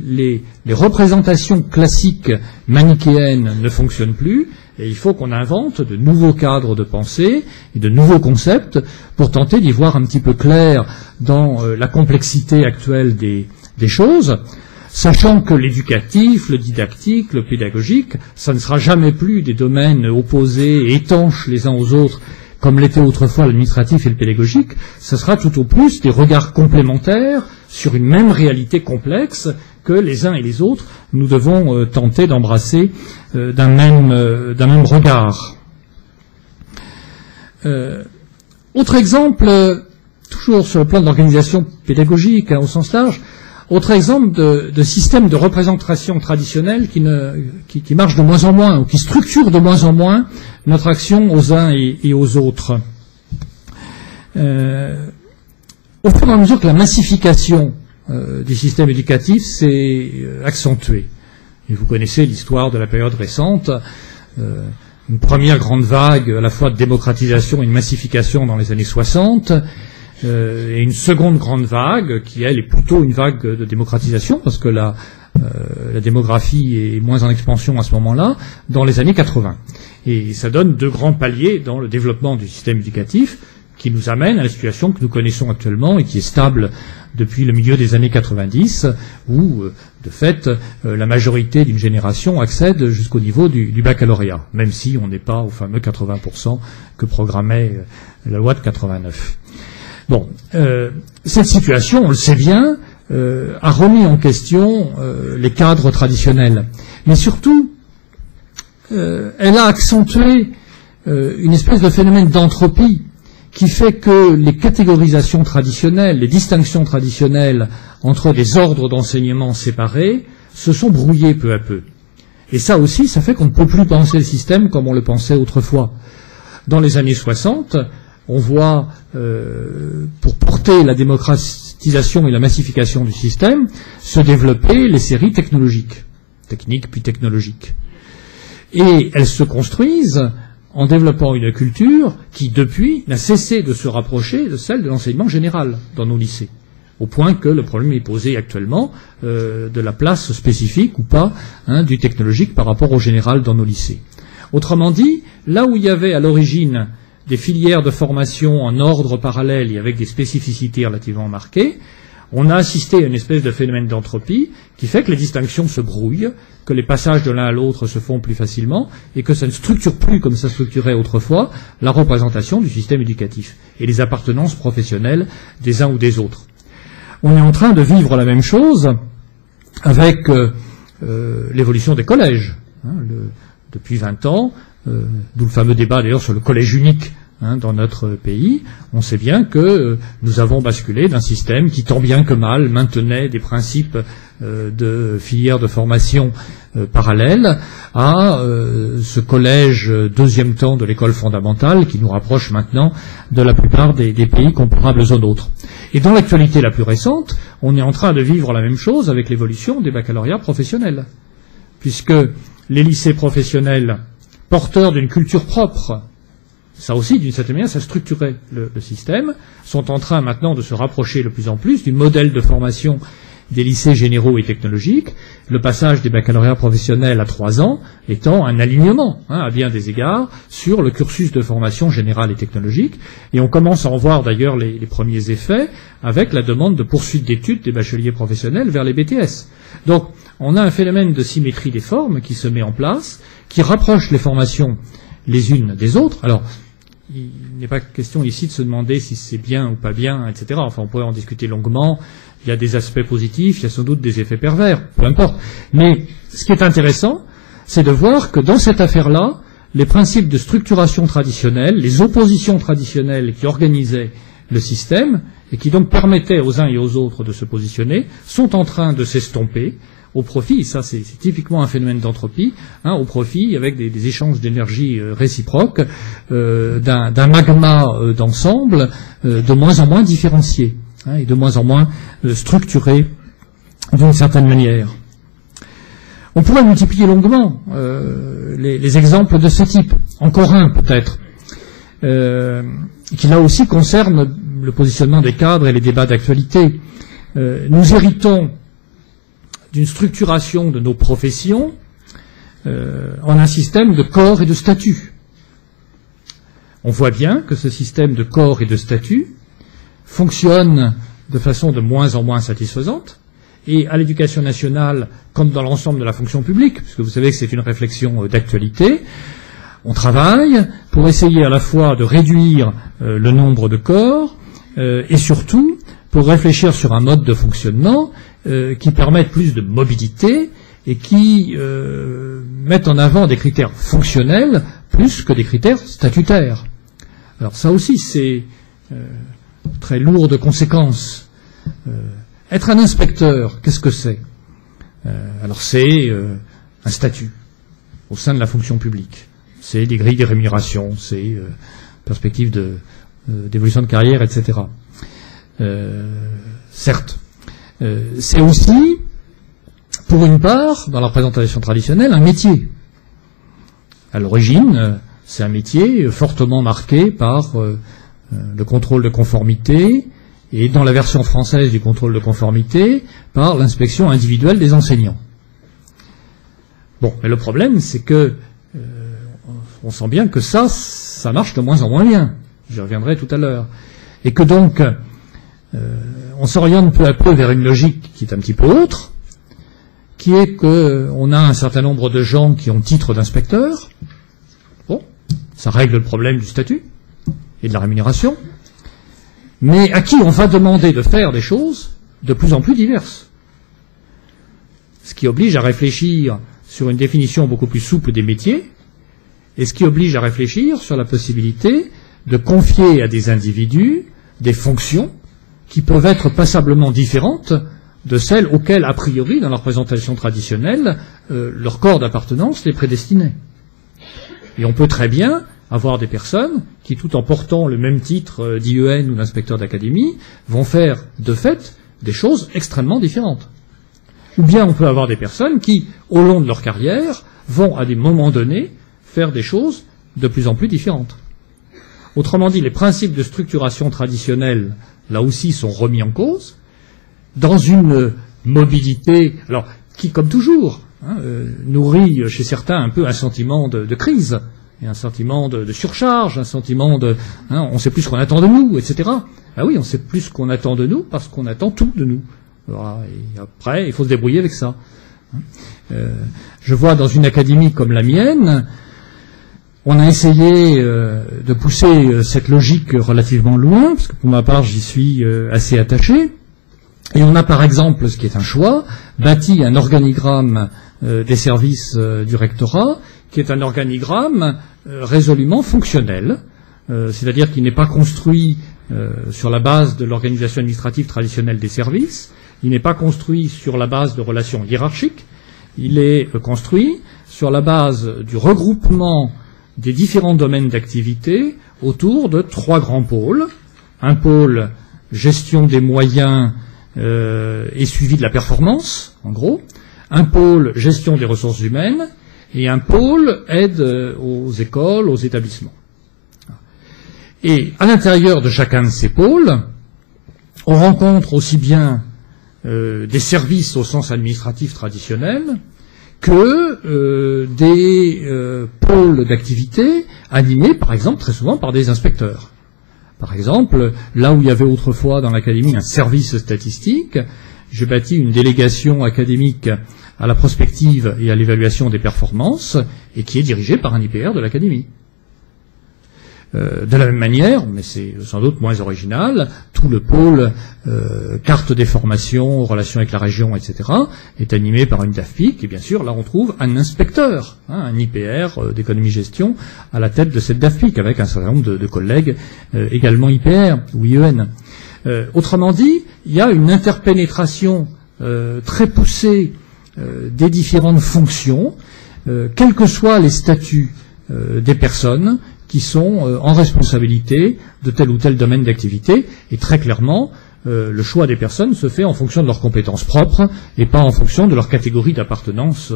les représentations classiques manichéennes ne fonctionnent plus, et il faut qu'on invente de nouveaux cadres de pensée et de nouveaux concepts pour tenter d'y voir un petit peu clair dans la complexité actuelle des choses, sachant que l'éducatif, le didactique, le pédagogique, ça ne sera jamais plus des domaines opposés et étanches les uns aux autres, comme l'était autrefois l'administratif et le pédagogique, ce sera tout au plus des regards complémentaires sur une même réalité complexe que les uns et les autres, nous devons tenter d'embrasser d'un même regard. Autre exemple, toujours sur le plan de l'organisation pédagogique au sens large, autre exemple de système de représentation traditionnel qui marche de moins en moins, ou qui structure de moins en moins notre action aux uns et aux autres. Au fur et à mesure que la massification du système éducatif s'est accentuée, et vous connaissez l'histoire de la période récente, une première grande vague à la fois de démocratisation et de massification dans les années 60, et une seconde grande vague qui, elle, est plutôt une vague de démocratisation, parce que la démographie est moins en expansion à ce moment-là, dans les années 80. Et ça donne deux grands paliers dans le développement du système éducatif, qui nous amène à la situation que nous connaissons actuellement et qui est stable depuis le milieu des années 90, où, de fait, la majorité d'une génération accède jusqu'au niveau du baccalauréat, même si on n'est pas au fameux 80% que programmait la loi de 89. Bon, cette situation, on le sait bien, a remis en question les cadres traditionnels. Mais surtout, elle a accentué une espèce de phénomène d'entropie qui fait que les catégorisations traditionnelles, les distinctions traditionnelles entre des ordres d'enseignement séparés se sont brouillées peu à peu. Et ça aussi, ça fait qu'on ne peut plus penser le système comme on le pensait autrefois. Dans les années 60, on voit, pour porter la démocratisation et la massification du système, se développer les séries technologiques, techniques puis technologiques. Et elles se construisent en développant une culture qui, depuis, n'a cessé de se rapprocher de celle de l'enseignement général dans nos lycées, au point que le problème est posé actuellement de la place spécifique ou pas du technologique par rapport au général dans nos lycées. Autrement dit, là où il y avait à l'origine des filières de formation en ordre parallèle et avec des spécificités relativement marquées, on a assisté à une espèce de phénomène d'entropie qui fait que les distinctions se brouillent, que les passages de l'un à l'autre se font plus facilement, et que ça ne structure plus comme ça structurait autrefois la représentation du système éducatif et les appartenances professionnelles des uns ou des autres. On est en train de vivre la même chose avec l'évolution des collèges. Depuis 20 ans, d'où le fameux débat d'ailleurs sur le collège unique dans notre pays, on sait bien que nous avons basculé d'un système qui, tant bien que mal, maintenait des principes de filières de formation parallèles à ce collège deuxième temps de l'école fondamentale qui nous rapproche maintenant de la plupart des pays comparables aux nôtres. Et dans l'actualité la plus récente, on est en train de vivre la même chose avec l'évolution des baccalauréats professionnels, puisque les lycées professionnels porteurs d'une culture propre, ça aussi, d'une certaine manière, ça structurait le système, sont en train maintenant de se rapprocher de plus en plus du modèle de formation des lycées généraux et technologiques, le passage des baccalauréats professionnels à 3 ans étant un alignement, à bien des égards, sur le cursus de formation générale et technologique. Et on commence à en voir d'ailleurs les premiers effets avec la demande de poursuite d'études des bacheliers professionnels vers les BTS. Donc, on a un phénomène de symétrie des formes qui se met en place, qui rapproche les formations les unes des autres. Alors, il n'est pas question ici de se demander si c'est bien ou pas bien, etc. Enfin, on pourrait en discuter longuement. Il y a des aspects positifs, il y a sans doute des effets pervers, peu importe. Mais ce qui est intéressant, c'est de voir que dans cette affaire-là, les principes de structuration traditionnelle, les oppositions traditionnelles qui organisaient le système et qui donc permettaient aux uns et aux autres de se positionner, sont en train de s'estomper au profit, ça c'est typiquement un phénomène d'entropie, au profit avec des échanges d'énergie réciproques, d'un magma d'ensemble de moins en moins différencié et de moins en moins structuré d'une certaine manière. On pourrait multiplier longuement les exemples de ce type. Encore un peut-être, qui là aussi concerne le positionnement des cadres et les débats d'actualité. Nous héritons d'une structuration de nos professions en un système de corps et de statut. On voit bien que ce système de corps et de statut fonctionne de façon de moins en moins satisfaisante, et à l'éducation nationale, comme dans l'ensemble de la fonction publique, puisque vous savez que c'est une réflexion d'actualité, on travaille pour essayer à la fois de réduire le nombre de corps, et surtout pour réfléchir sur un mode de fonctionnement qui permette plus de mobilité et qui mette en avant des critères fonctionnels plus que des critères statutaires. Alors ça aussi c'est très lourd de conséquences. Être un inspecteur, qu'est-ce que c'est? Alors c'est un statut au sein de la fonction publique. C'est des grilles de rémunération, c'est perspective d'évolution de carrière, etc. Certes. C'est aussi, pour une part, dans la représentation traditionnelle, un métier. À l'origine, c'est un métier fortement marqué par le contrôle de conformité, et dans la version française du contrôle de conformité, par l'inspection individuelle des enseignants. Bon, mais le problème, c'est que on sent bien que ça marche de moins en moins bien. J'y reviendrai tout à l'heure. Et que donc, on s'oriente peu à peu vers une logique qui est un petit peu autre, qui est qu'on a un certain nombre de gens qui ont titre d'inspecteur. Bon, ça règle le problème du statut et de la rémunération, mais à qui on va demander de faire des choses de plus en plus diverses. Ce qui oblige à réfléchir sur une définition beaucoup plus souple des métiers, et ce qui oblige à réfléchir sur la possibilité de confier à des individus des fonctions qui peuvent être passablement différentes de celles auxquelles, a priori, dans la représentation traditionnelle, leur corps d'appartenance les prédestinait. Et on peut très bien avoir des personnes qui, tout en portant le même titre d'IEN ou d'inspecteur d'académie, vont faire, de fait, des choses extrêmement différentes. Ou bien on peut avoir des personnes qui, au long de leur carrière, vont, à des moments donnés, faire des choses de plus en plus différentes. Autrement dit, les principes de structuration traditionnelle, là aussi, sont remis en cause, dans une mobilité, alors, qui, comme toujours, nourrit chez certains un peu un sentiment de crise, et un sentiment de surcharge, un sentiment de on sait plus ce qu'on attend de nous, etc. Ah oui, on sait plus ce qu'on attend de nous parce qu'on attend tout de nous. Voilà, et après, il faut se débrouiller avec ça. Je vois dans une académie comme la mienne, on a essayé de pousser cette logique relativement loin, parce que pour ma part, j'y suis assez attaché. Et on a par exemple, ce qui est un choix, bâti un organigramme des services du rectorat, qui est un organigramme résolument fonctionnel, c'est-à-dire qu'il n'est pas construit sur la base de l'organisation administrative traditionnelle des services, il n'est pas construit sur la base de relations hiérarchiques, il est construit sur la base du regroupement des différents domaines d'activité autour de 3 grands pôles. Un pôle gestion des moyens et suivi de la performance, en gros. Un pôle gestion des ressources humaines et un pôle aide aux écoles, aux établissements. Et à l'intérieur de chacun de ces pôles, on rencontre aussi bien des services au sens administratif traditionnel que des pôles d'activité animés, par exemple, très souvent par des inspecteurs. Par exemple, là où il y avait autrefois dans l'académie un service statistique, j'ai bâti une délégation académique à la prospective et à l'évaluation des performances, et qui est dirigée par un IPR de l'académie. De la même manière, mais c'est sans doute moins original, tout le pôle carte des formations, relations avec la région, etc., est animé par une DAFPIC, et bien sûr, là on trouve un inspecteur, un IPR d'économie-gestion, à la tête de cette DAFPIC, avec un certain nombre de collègues également IPR ou IEN. Autrement dit, il y a une interpénétration très poussée des différentes fonctions, quels que soient les statuts des personnes qui sont en responsabilité de tel ou tel domaine d'activité, et très clairement, le choix des personnes se fait en fonction de leurs compétences propres et pas en fonction de leur catégorie d'appartenance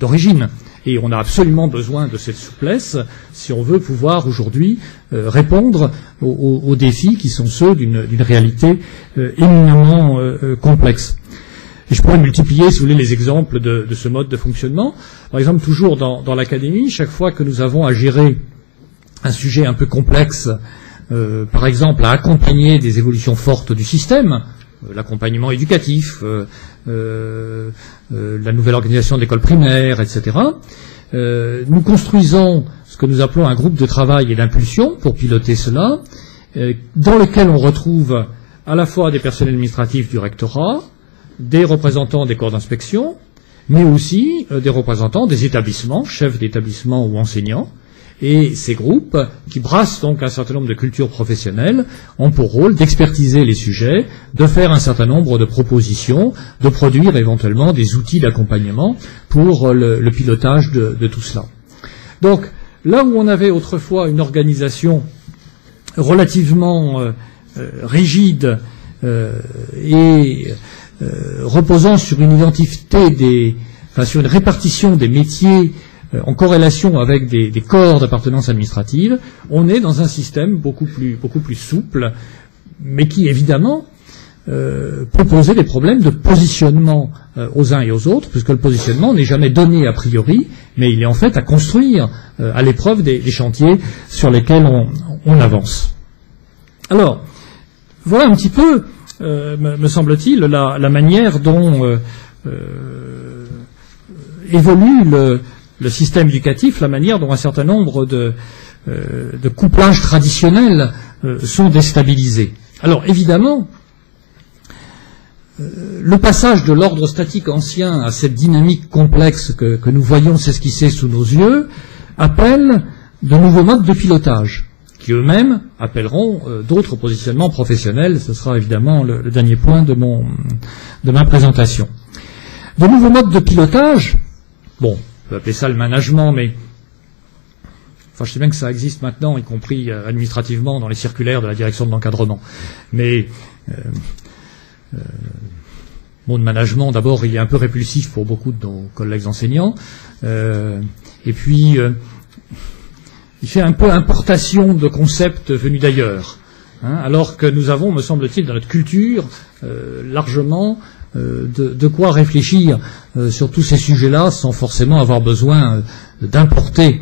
d'origine. Et on a absolument besoin de cette souplesse si on veut pouvoir aujourd'hui répondre aux défis qui sont ceux d'une réalité éminemment complexe. Et je pourrais multiplier, si vous voulez, les exemples de ce mode de fonctionnement. Par exemple, toujours dans l'académie, chaque fois que nous avons à gérer un sujet un peu complexe, par exemple à accompagner des évolutions fortes du système, l'accompagnement éducatif, la nouvelle organisation de l'école primaire, etc. Nous construisons ce que nous appelons un groupe de travail et d'impulsion pour piloter cela, dans lequel on retrouve à la fois des personnels administratifs du rectorat, des représentants des corps d'inspection, mais aussi des représentants des établissements, chefs d'établissement ou enseignants. Et ces groupes, qui brassent donc un certain nombre de cultures professionnelles, ont pour rôle d'expertiser les sujets, de faire un certain nombre de propositions, de produire éventuellement des outils d'accompagnement pour le pilotage de tout cela. Donc, là où on avait autrefois une organisation relativement rigide et reposant sur une identité sur une répartition des métiers en corrélation avec des corps d'appartenance administrative, on est dans un système beaucoup plus souple, mais qui évidemment peut poser des problèmes de positionnement aux uns et aux autres, puisque le positionnement n'est jamais donné a priori, mais il est en fait à construire à l'épreuve des chantiers sur lesquels on avance. Alors, voilà un petit peu, me semble-t-il, la manière dont évolue le système éducatif, la manière dont un certain nombre de couplages traditionnels sont déstabilisés. Alors évidemment, le passage de l'ordre statique ancien à cette dynamique complexe que nous voyons s'esquisser sous nos yeux appelle de nouveaux modes de pilotage, qui eux-mêmes appelleront d'autres positionnements professionnels. Ce sera évidemment le dernier point de ma présentation. De nouveaux modes de pilotage, bon, on peut appeler ça le management, mais enfin, je sais bien que ça existe maintenant, y compris administrativement dans les circulaires de la direction de l'encadrement. Mais le mot de management, d'abord, il est un peu répulsif pour beaucoup de nos collègues enseignants. Et puis, il fait un peu importation de concepts venus d'ailleurs. Alors que nous avons, me semble-t-il, dans notre culture, largement de quoi réfléchir sur tous ces sujets-là sans forcément avoir besoin d'importer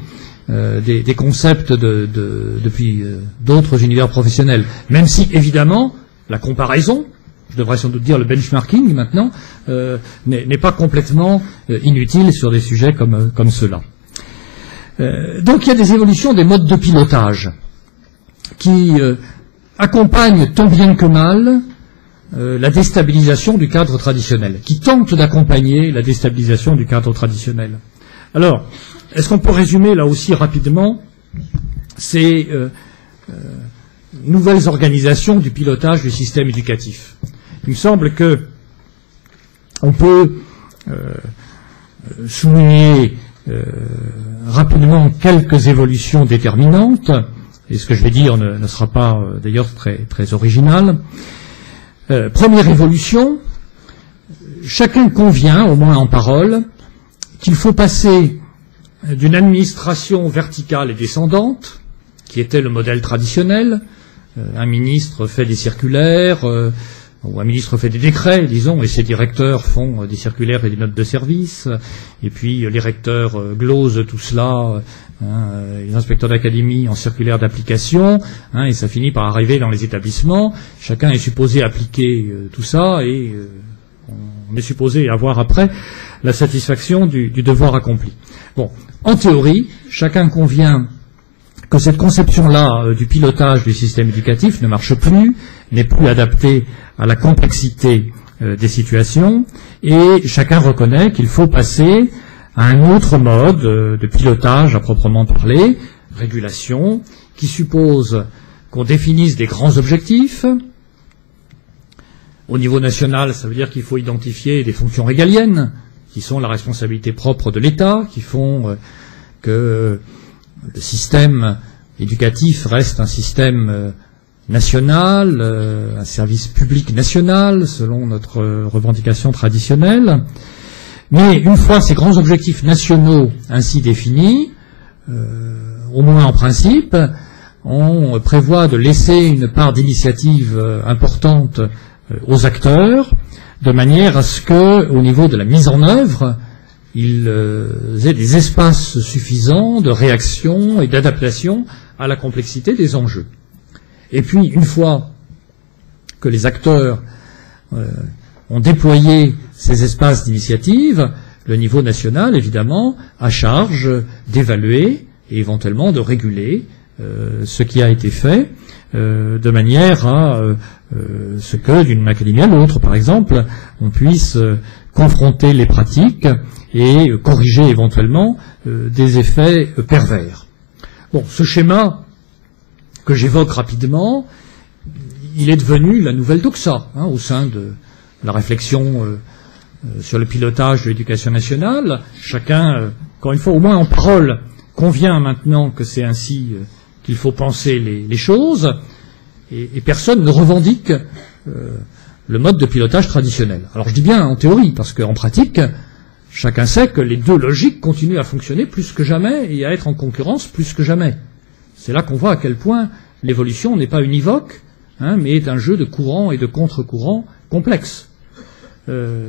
des concepts depuis d'autres univers professionnels. Même si, évidemment, la comparaison, je devrais sans doute dire le benchmarking maintenant, n'est pas complètement inutile sur des sujets comme ceux-là. Donc il y a des évolutions des modes de pilotage qui accompagnent tant bien que mal la déstabilisation du cadre traditionnel, qui tentent d'accompagner la déstabilisation du cadre traditionnel. Alors, est-ce qu'on peut résumer là aussi rapidement ces nouvelles organisations du pilotage du système éducatif? Il me semble que on peut souligner rapidement quelques évolutions déterminantes, et ce que je vais dire ne sera pas d'ailleurs très original. Première évolution, chacun convient, au moins en parole, qu'il faut passer d'une administration verticale et descendante, qui était le modèle traditionnel. Un ministre fait des circulaires, ou un ministre fait des décrets, disons, et ses directeurs font des circulaires et des notes de service, et puis les recteurs glosent tout cela, les inspecteurs d'académie en circulaire d'application, et ça finit par arriver dans les établissements. Chacun est supposé appliquer tout ça, et on est supposé avoir après la satisfaction du devoir accompli. Bon, en théorie, chacun convient que cette conception-là du pilotage du système éducatif ne marche plus, n'est plus adaptée à la complexité des situations, et chacun reconnaît qu'il faut passer à un autre mode de pilotage à proprement parler, régulation, qui suppose qu'on définisse des grands objectifs. Au niveau national, ça veut dire qu'il faut identifier des fonctions régaliennes, qui sont la responsabilité propre de l'État, qui font que le système éducatif reste un système national, un service public national, selon notre revendication traditionnelle. Mais une fois ces grands objectifs nationaux ainsi définis, au moins en principe, on prévoit de laisser une part d'initiative importante aux acteurs, de manière à ce que, au niveau de la mise en œuvre, ils aient des espaces suffisants de réaction et d'adaptation à la complexité des enjeux. Et puis, une fois que les acteurs ont déployé ces espaces d'initiative, le niveau national, évidemment, a charge d'évaluer et éventuellement de réguler ce qui a été fait, de manière à ce que, d'une académie à l'autre, par exemple, on puisse confronter les pratiques et corriger éventuellement des effets pervers. Bon, ce schéma que j'évoque rapidement, il est devenu la nouvelle doxa au sein de la réflexion sur le pilotage de l'éducation nationale. Chacun, encore une fois, au moins en parole, convient maintenant que c'est ainsi qu'il faut penser les choses, et personne ne revendique le mode de pilotage traditionnel. Alors je dis bien en théorie, parce qu'en pratique, chacun sait que les deux logiques continuent à fonctionner plus que jamais et à être en concurrence plus que jamais. C'est là qu'on voit à quel point l'évolution n'est pas univoque, mais est un jeu de courants et de contre-courants complexes.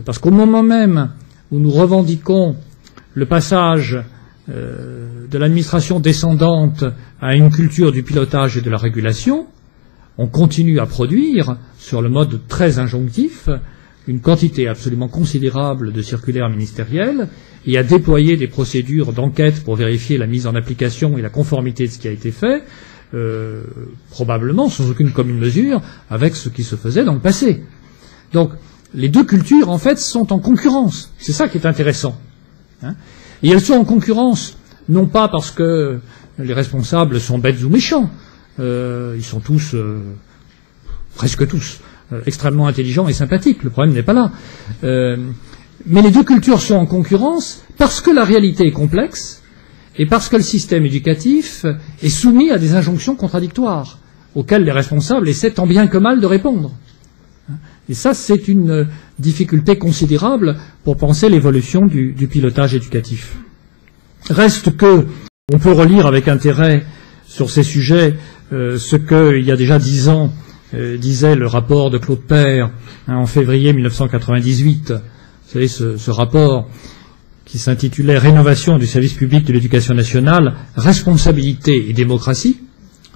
Parce qu'au moment même où nous revendiquons le passage de l'administration descendante à une culture du pilotage et de la régulation, on continue à produire, sur le mode très injonctif, une quantité absolument considérable de circulaires ministériels et à déployer des procédures d'enquête pour vérifier la mise en application et la conformité de ce qui a été fait, probablement sans aucune commune mesure avec ce qui se faisait dans le passé. Donc, les deux cultures, en fait, sont en concurrence. C'est ça qui est intéressant. Et elles sont en concurrence, non pas parce que les responsables sont bêtes ou méchants. Ils sont tous, presque tous, extrêmement intelligents et sympathiques. Le problème n'est pas là. Mais les deux cultures sont en concurrence parce que la réalité est complexe et parce que le système éducatif est soumis à des injonctions contradictoires auxquelles les responsables essaient tant bien que mal de répondre. Et ça, c'est une difficulté considérable pour penser l'évolution du pilotage éducatif. Reste que on peut relire avec intérêt sur ces sujets ce qu'il y a déjà 10 ans disait le rapport de Claude Père en février 1998. Vous savez, ce rapport qui s'intitulait « Rénovation du service public de l'éducation nationale, responsabilité et démocratie ».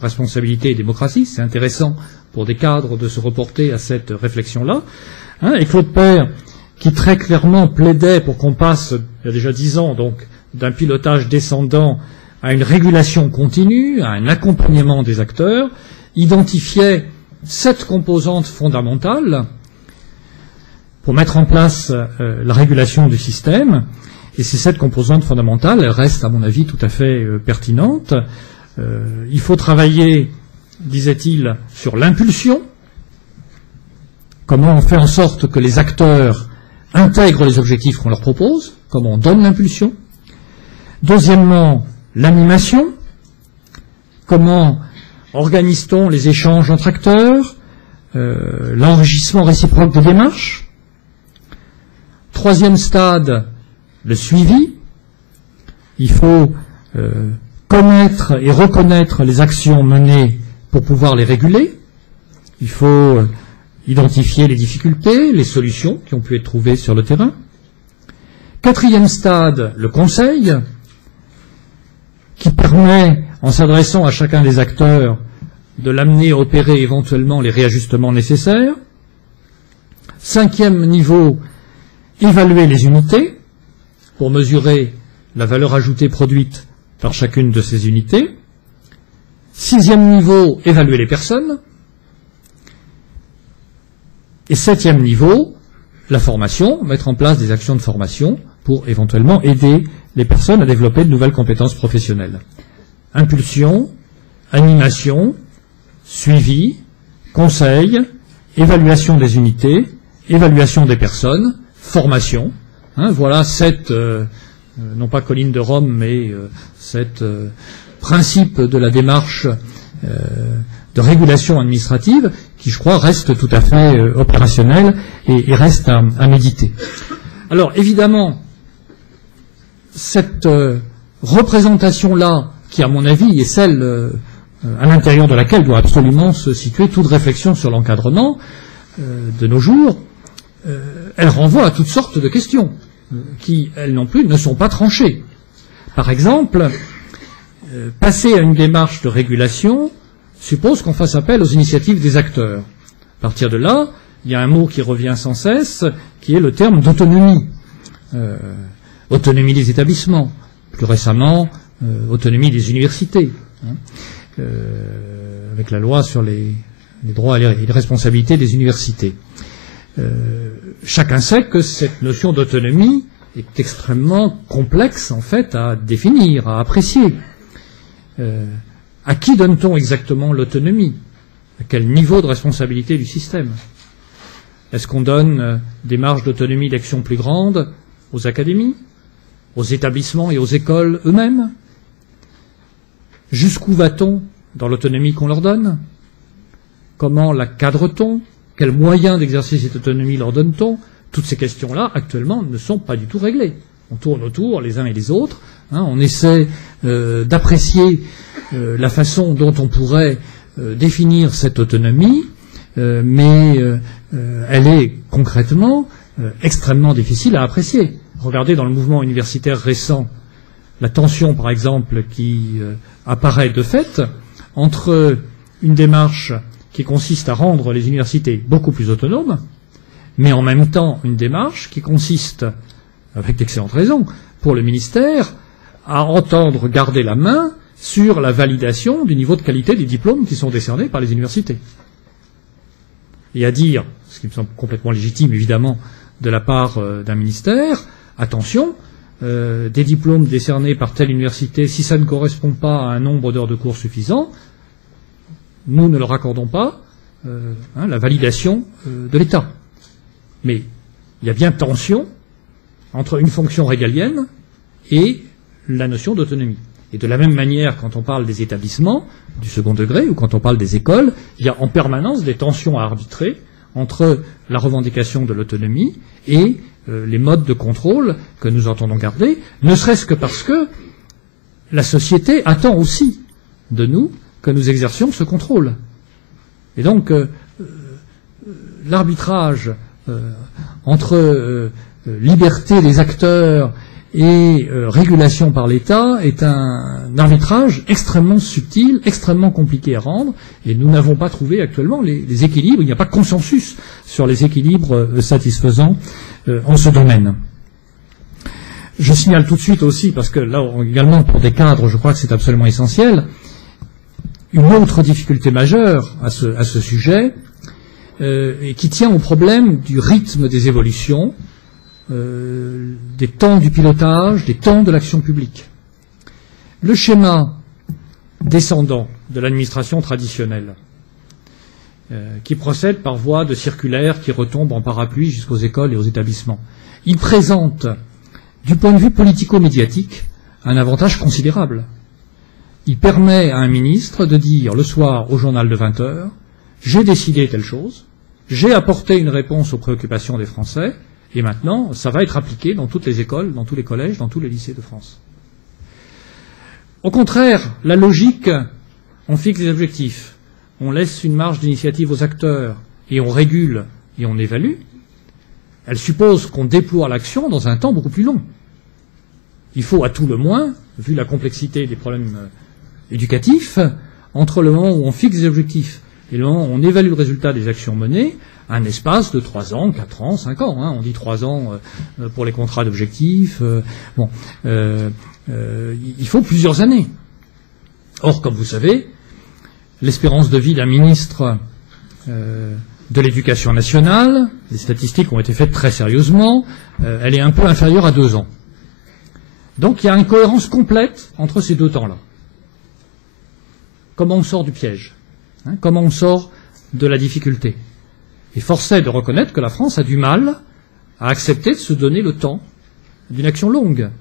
Responsabilité et démocratie, c'est intéressant pour des cadres de se reporter à cette réflexion-là. Et Claude Père, qui très clairement plaidait pour qu'on passe, il y a déjà 10 ans, donc, d'un pilotage descendant à une régulation continue, à un accompagnement des acteurs, identifiait 7 composantes fondamentales pour mettre en place la régulation du système. Et ces 7 composantes fondamentales, elles restent, à mon avis, tout à fait pertinentes. Il faut travailler, disait-il, sur l'impulsion. Comment on fait en sorte que les acteurs intègrent les objectifs qu'on leur propose, comment on donne l'impulsion. Deuxièmement, l'animation. Comment organise-t-on les échanges entre acteurs, l'enrichissement réciproque des démarches. Troisième stade, le suivi. Il faut connaître et reconnaître les actions menées pour pouvoir les réguler. Il faut identifier les difficultés, les solutions qui ont pu être trouvées sur le terrain. Quatrième stade, le conseil, qui permet, en s'adressant à chacun des acteurs, de l'amener à opérer éventuellement les réajustements nécessaires. Cinquième niveau, évaluer les unités pour mesurer la valeur ajoutée produite par chacune de ces unités. Sixième niveau, évaluer les personnes. Et septième niveau, la formation, mettre en place des actions de formation pour éventuellement aider les personnes à développer de nouvelles compétences professionnelles. Impulsion, animation, suivi, conseil, évaluation des unités, évaluation des personnes, formation. Voilà 7, non pas colline de Rome, mais 7 principes de la démarche de régulation administrative qui, je crois, reste tout à fait opérationnel et reste à méditer. Alors, évidemment, cette représentation-là, qui, à mon avis, est celle à l'intérieur de laquelle doit absolument se situer toute réflexion sur l'encadrement de nos jours, elle renvoie à toutes sortes de questions qui, elles non plus, ne sont pas tranchées. Par exemple, passer à une démarche de régulation suppose qu'on fasse appel aux initiatives des acteurs. À partir de là, il y a un mot qui revient sans cesse, qui est le terme d'autonomie. Autonomie des établissements, plus récemment, autonomie des universités, avec la loi sur les droits et les responsabilités des universités. Chacun sait que cette notion d'autonomie est extrêmement complexe, en fait, à définir, à apprécier. À qui donne-t-on exactement l'autonomie? À quel niveau de responsabilité du système? Est-ce qu'on donne des marges d'autonomie d'action plus grandes aux académies, aux établissements et aux écoles eux-mêmes? Jusqu'où va-t-on dans l'autonomie qu'on leur donne? Comment la cadre-t-on? Quels moyens d'exercer cette autonomie leur donne-t-on? Toutes ces questions-là, actuellement, ne sont pas du tout réglées. On tourne autour, les uns et les autres. On essaie d'apprécier la façon dont on pourrait définir cette autonomie, mais elle est concrètement extrêmement difficile à apprécier. Regardez dans le mouvement universitaire récent la tension, par exemple, qui apparaît de fait entre une démarche qui consiste à rendre les universités beaucoup plus autonomes, mais en même temps une démarche qui consiste, avec d'excellentes raisons, pour le ministère, à entendre garder la main sur la validation du niveau de qualité des diplômes qui sont décernés par les universités. Et à dire, ce qui me semble complètement légitime évidemment de la part d'un ministère, attention, des diplômes décernés par telle université, si ça ne correspond pas à un nombre d'heures de cours suffisant, nous ne leur accordons pas la validation de l'État. Mais il y a bien tension entre une fonction régalienne et la notion d'autonomie. Et de la même manière, quand on parle des établissements du second degré ou quand on parle des écoles, il y a en permanence des tensions à arbitrer entre la revendication de l'autonomie et les modes de contrôle que nous entendons garder, ne serait-ce que parce que la société attend aussi de nous que nous exercions ce contrôle. Et donc, l'arbitrage entre liberté des acteurs et régulation par l'État est un arbitrage extrêmement subtil, extrêmement compliqué à rendre, et nous n'avons pas trouvé actuellement les équilibres, il n'y a pas de consensus sur les équilibres satisfaisants en ce domaine. Je signale tout de suite aussi, parce que là également pour des cadres, je crois que c'est absolument essentiel, une autre difficulté majeure à ce sujet, et qui tient au problème du rythme des évolutions, des temps du pilotage, des temps de l'action publique. Le schéma descendant de l'administration traditionnelle, qui procède par voie de circulaires qui retombent en parapluie jusqu'aux écoles et aux établissements, il présente, du point de vue politico-médiatique, un avantage considérable. Il permet à un ministre de dire le soir au journal de 20 heures « J'ai décidé telle chose, j'ai apporté une réponse aux préoccupations des Français, et maintenant, ça va être appliqué dans toutes les écoles, dans tous les collèges, dans tous les lycées de France. » Au contraire, la logique, on fixe des objectifs, on laisse une marge d'initiative aux acteurs, et on régule, et on évalue, elle suppose qu'on déploie l'action dans un temps beaucoup plus long. Il faut à tout le moins, vu la complexité des problèmes éducatifs, entre le moment où on fixe des objectifs et le moment où on évalue le résultat des actions menées, un espace de 3 ans, 4 ans, 5 ans. On dit 3 ans pour les contrats d'objectifs. Il faut plusieurs années. Or, comme vous savez, l'espérance de vie d'un ministre de l'Éducation nationale, les statistiques ont été faites très sérieusement, elle est un peu inférieure à 2 ans. Donc il y a une cohérence complète entre ces deux temps-là. Comment on sort du piège, comment on sort de la difficulté. Et force est de reconnaître que la France a du mal à accepter de se donner le temps d'une action longue.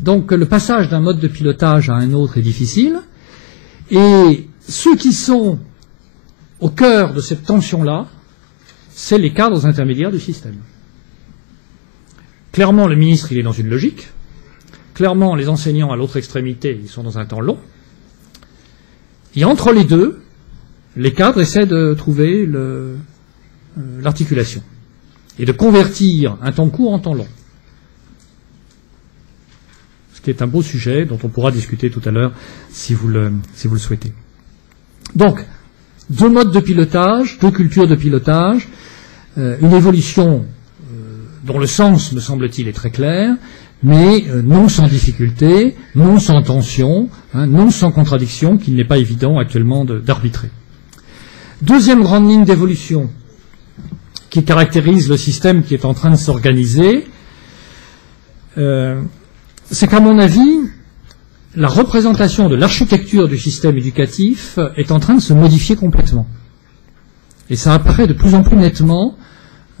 Donc le passage d'un mode de pilotage à un autre est difficile, et ceux qui sont au cœur de cette tension-là, c'est les cadres intermédiaires du système. Clairement, le ministre, il est dans une logique. Clairement, les enseignants à l'autre extrémité, ils sont dans un temps long. Et entre les deux, les cadres essaient de trouver l'articulation et de convertir un temps court en temps long. Ce qui est un beau sujet dont on pourra discuter tout à l'heure si vous le souhaitez. Donc, 2 modes de pilotage, 2 cultures de pilotage, une évolution dont le sens, me semble-t-il, est très clair, mais non sans difficulté, non sans tension, non sans contradiction, qu'il n'est pas évident actuellement d'arbitrer. Deuxième grande ligne d'évolution qui caractérise le système qui est en train de s'organiser, c'est qu'à mon avis, la représentation de l'architecture du système éducatif est en train de se modifier complètement. Et ça apparaît de plus en plus nettement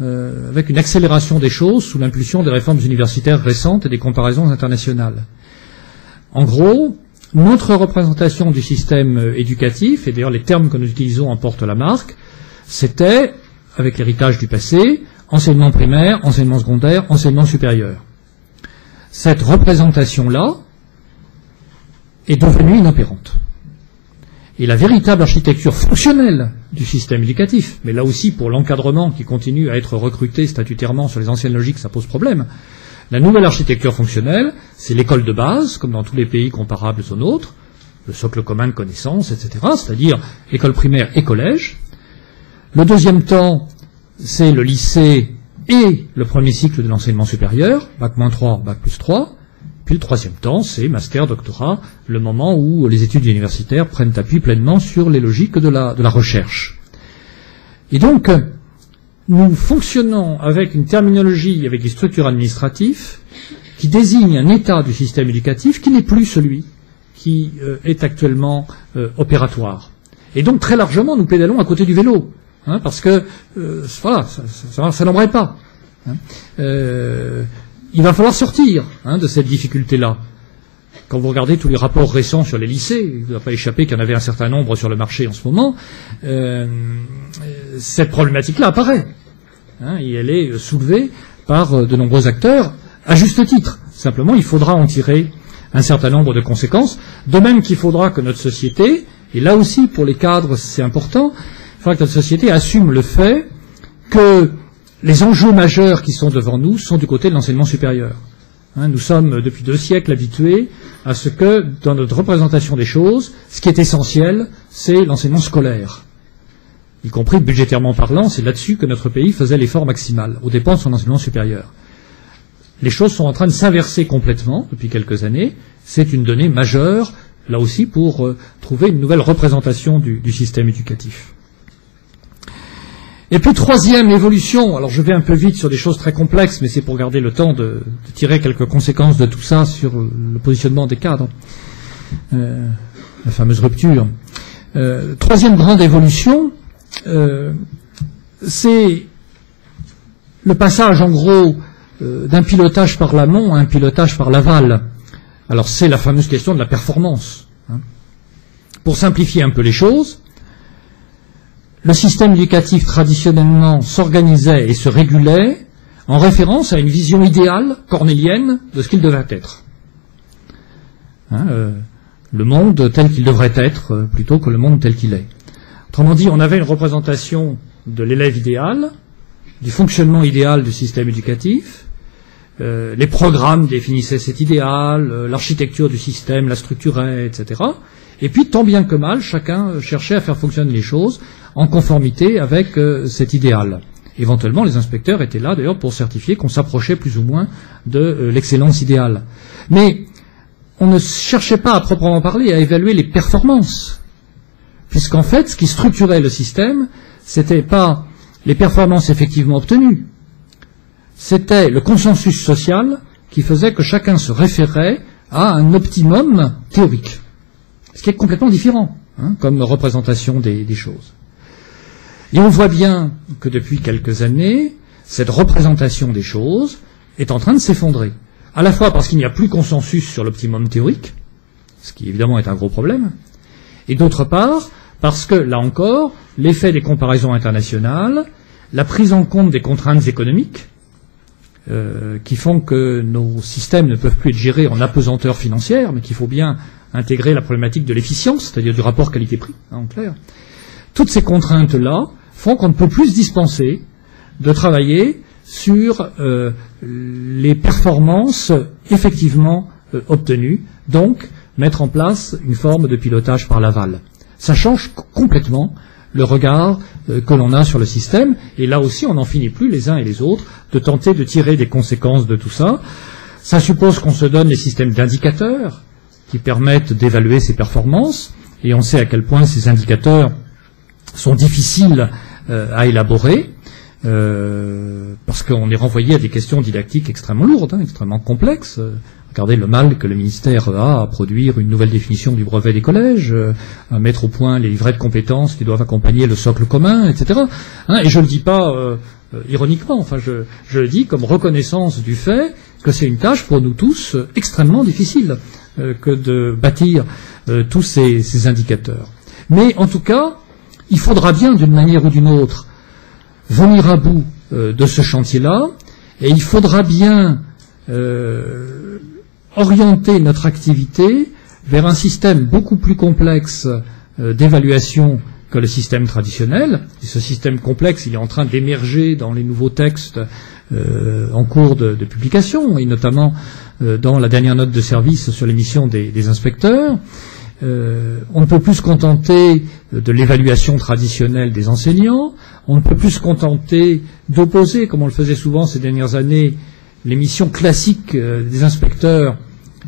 avec une accélération des choses sous l'impulsion des réformes universitaires récentes et des comparaisons internationales. En gros, notre représentation du système éducatif, et d'ailleurs les termes que nous utilisons en portent la marque, c'était, avec l'héritage du passé, enseignement primaire, enseignement secondaire, enseignement supérieur. Cette représentation-là est devenue inopérante. Et la véritable architecture fonctionnelle du système éducatif, mais là aussi pour l'encadrement qui continue à être recruté statutairement sur les anciennes logiques, ça pose problème. La nouvelle architecture fonctionnelle, c'est l'école de base, comme dans tous les pays comparables aux nôtres, le socle commun de connaissances, etc., c'est-à-dire école primaire et collège. Le deuxième temps, c'est le lycée et le premier cycle de l'enseignement supérieur, Bac-3, Bac+3. Puis le troisième temps, c'est master, doctorat, le moment où les études universitaires prennent appui pleinement sur les logiques de la recherche. Et donc, nous fonctionnons avec une terminologie, avec des structures administratives qui désignent un état du système éducatif qui n'est plus celui qui est actuellement opératoire. Et donc, très largement, nous pédalons à côté du vélo, parce que, voilà, ça n'embraye pas. Il va falloir sortir de cette difficulté-là. Quand vous regardez tous les rapports récents sur les lycées, il ne vous a pas échappé qu'il y en avait un certain nombre sur le marché en ce moment, cette problématique-là apparaît. Et elle est soulevée par de nombreux acteurs, à juste titre. Simplement, il faudra en tirer un certain nombre de conséquences, de même qu'il faudra que notre société, et là aussi pour les cadres c'est important, il faudra que notre société assume le fait que les enjeux majeurs qui sont devant nous sont du côté de l'enseignement supérieur. Nous sommes depuis 2 siècles habitués à ce que, dans notre représentation des choses, ce qui est essentiel, c'est l'enseignement scolaire. Y compris budgétairement parlant, c'est là-dessus que notre pays faisait l'effort maximal, aux dépens de son enseignement supérieur. Les choses sont en train de s'inverser complètement depuis quelques années. C'est une donnée majeure, là aussi, pour trouver une nouvelle représentation du système éducatif. Et puis, troisième évolution, alors je vais un peu vite sur des choses très complexes, mais c'est pour garder le temps de tirer quelques conséquences de tout ça sur le positionnement des cadres, la fameuse rupture. Troisième grande évolution, c'est le passage, en gros, d'un pilotage par l'amont à un pilotage par l'aval. Alors, c'est la fameuse question de la performance. Pour simplifier un peu les choses, le système éducatif traditionnellement s'organisait et se régulait en référence à une vision idéale cornélienne de ce qu'il devait être. Le monde tel qu'il devrait être plutôt que le monde tel qu'il est. Autrement dit, on avait une représentation de l'élève idéal, du fonctionnement idéal du système éducatif, les programmes définissaient cet idéal, l'architecture du système la structurait, etc. Et puis, tant bien que mal, chacun cherchait à faire fonctionner les choses en conformité avec cet idéal. Éventuellement, les inspecteurs étaient là, d'ailleurs, pour certifier qu'on s'approchait plus ou moins de l'excellence idéale. Mais on ne cherchait pas, à proprement parler, à évaluer les performances. Puisqu'en fait, ce qui structurait le système, c'était pas les performances effectivement obtenues. C'était le consensus social qui faisait que chacun se référait à un optimum théorique. Ce qui est complètement différent, comme représentation des choses. Et on voit bien que depuis quelques années, cette représentation des choses est en train de s'effondrer. À la fois parce qu'il n'y a plus consensus sur l'optimum théorique, ce qui évidemment est un gros problème, et d'autre part, parce que, là encore, l'effet des comparaisons internationales, la prise en compte des contraintes économiques, qui font que nos systèmes ne peuvent plus être gérés en apesanteur financière, mais qu'il faut bien intégrer la problématique de l'efficience, c'est-à-dire du rapport qualité-prix, en clair. Toutes ces contraintes-là font qu'on ne peut plus se dispenser de travailler sur les performances effectivement obtenues, donc mettre en place une forme de pilotage par l'aval. Ça change complètement le regard que l'on a sur le système, et là aussi on n'en finit plus les uns et les autres de tenter de tirer des conséquences de tout ça. Ça suppose qu'on se donne les systèmes d'indicateurs qui permettent d'évaluer ces performances, et on sait à quel point ces indicateurs sont difficiles à élaborer, parce qu'on est renvoyé à des questions didactiques extrêmement lourdes, extrêmement complexes. Regardez le mal que le ministère a à produire une nouvelle définition du brevet des collèges, à mettre au point les livrets de compétences qui doivent accompagner le socle commun, etc. Et je ne le dis pas ironiquement, enfin je le dis comme reconnaissance du fait que c'est une tâche pour nous tous extrêmement difficile que de bâtir tous ces indicateurs. Mais en tout cas, il faudra bien d'une manière ou d'une autre venir à bout de ce chantier-là, et il faudra bien orienter notre activité vers un système beaucoup plus complexe d'évaluation que le système traditionnel. Et ce système complexe, il est en train d'émerger dans les nouveaux textes en cours de publication, et notamment dans la dernière note de service sur les missions des inspecteurs. On ne peut plus se contenter de l'évaluation traditionnelle des enseignants, on ne peut plus se contenter d'opposer, comme on le faisait souvent ces dernières années, les missions classiques des inspecteurs,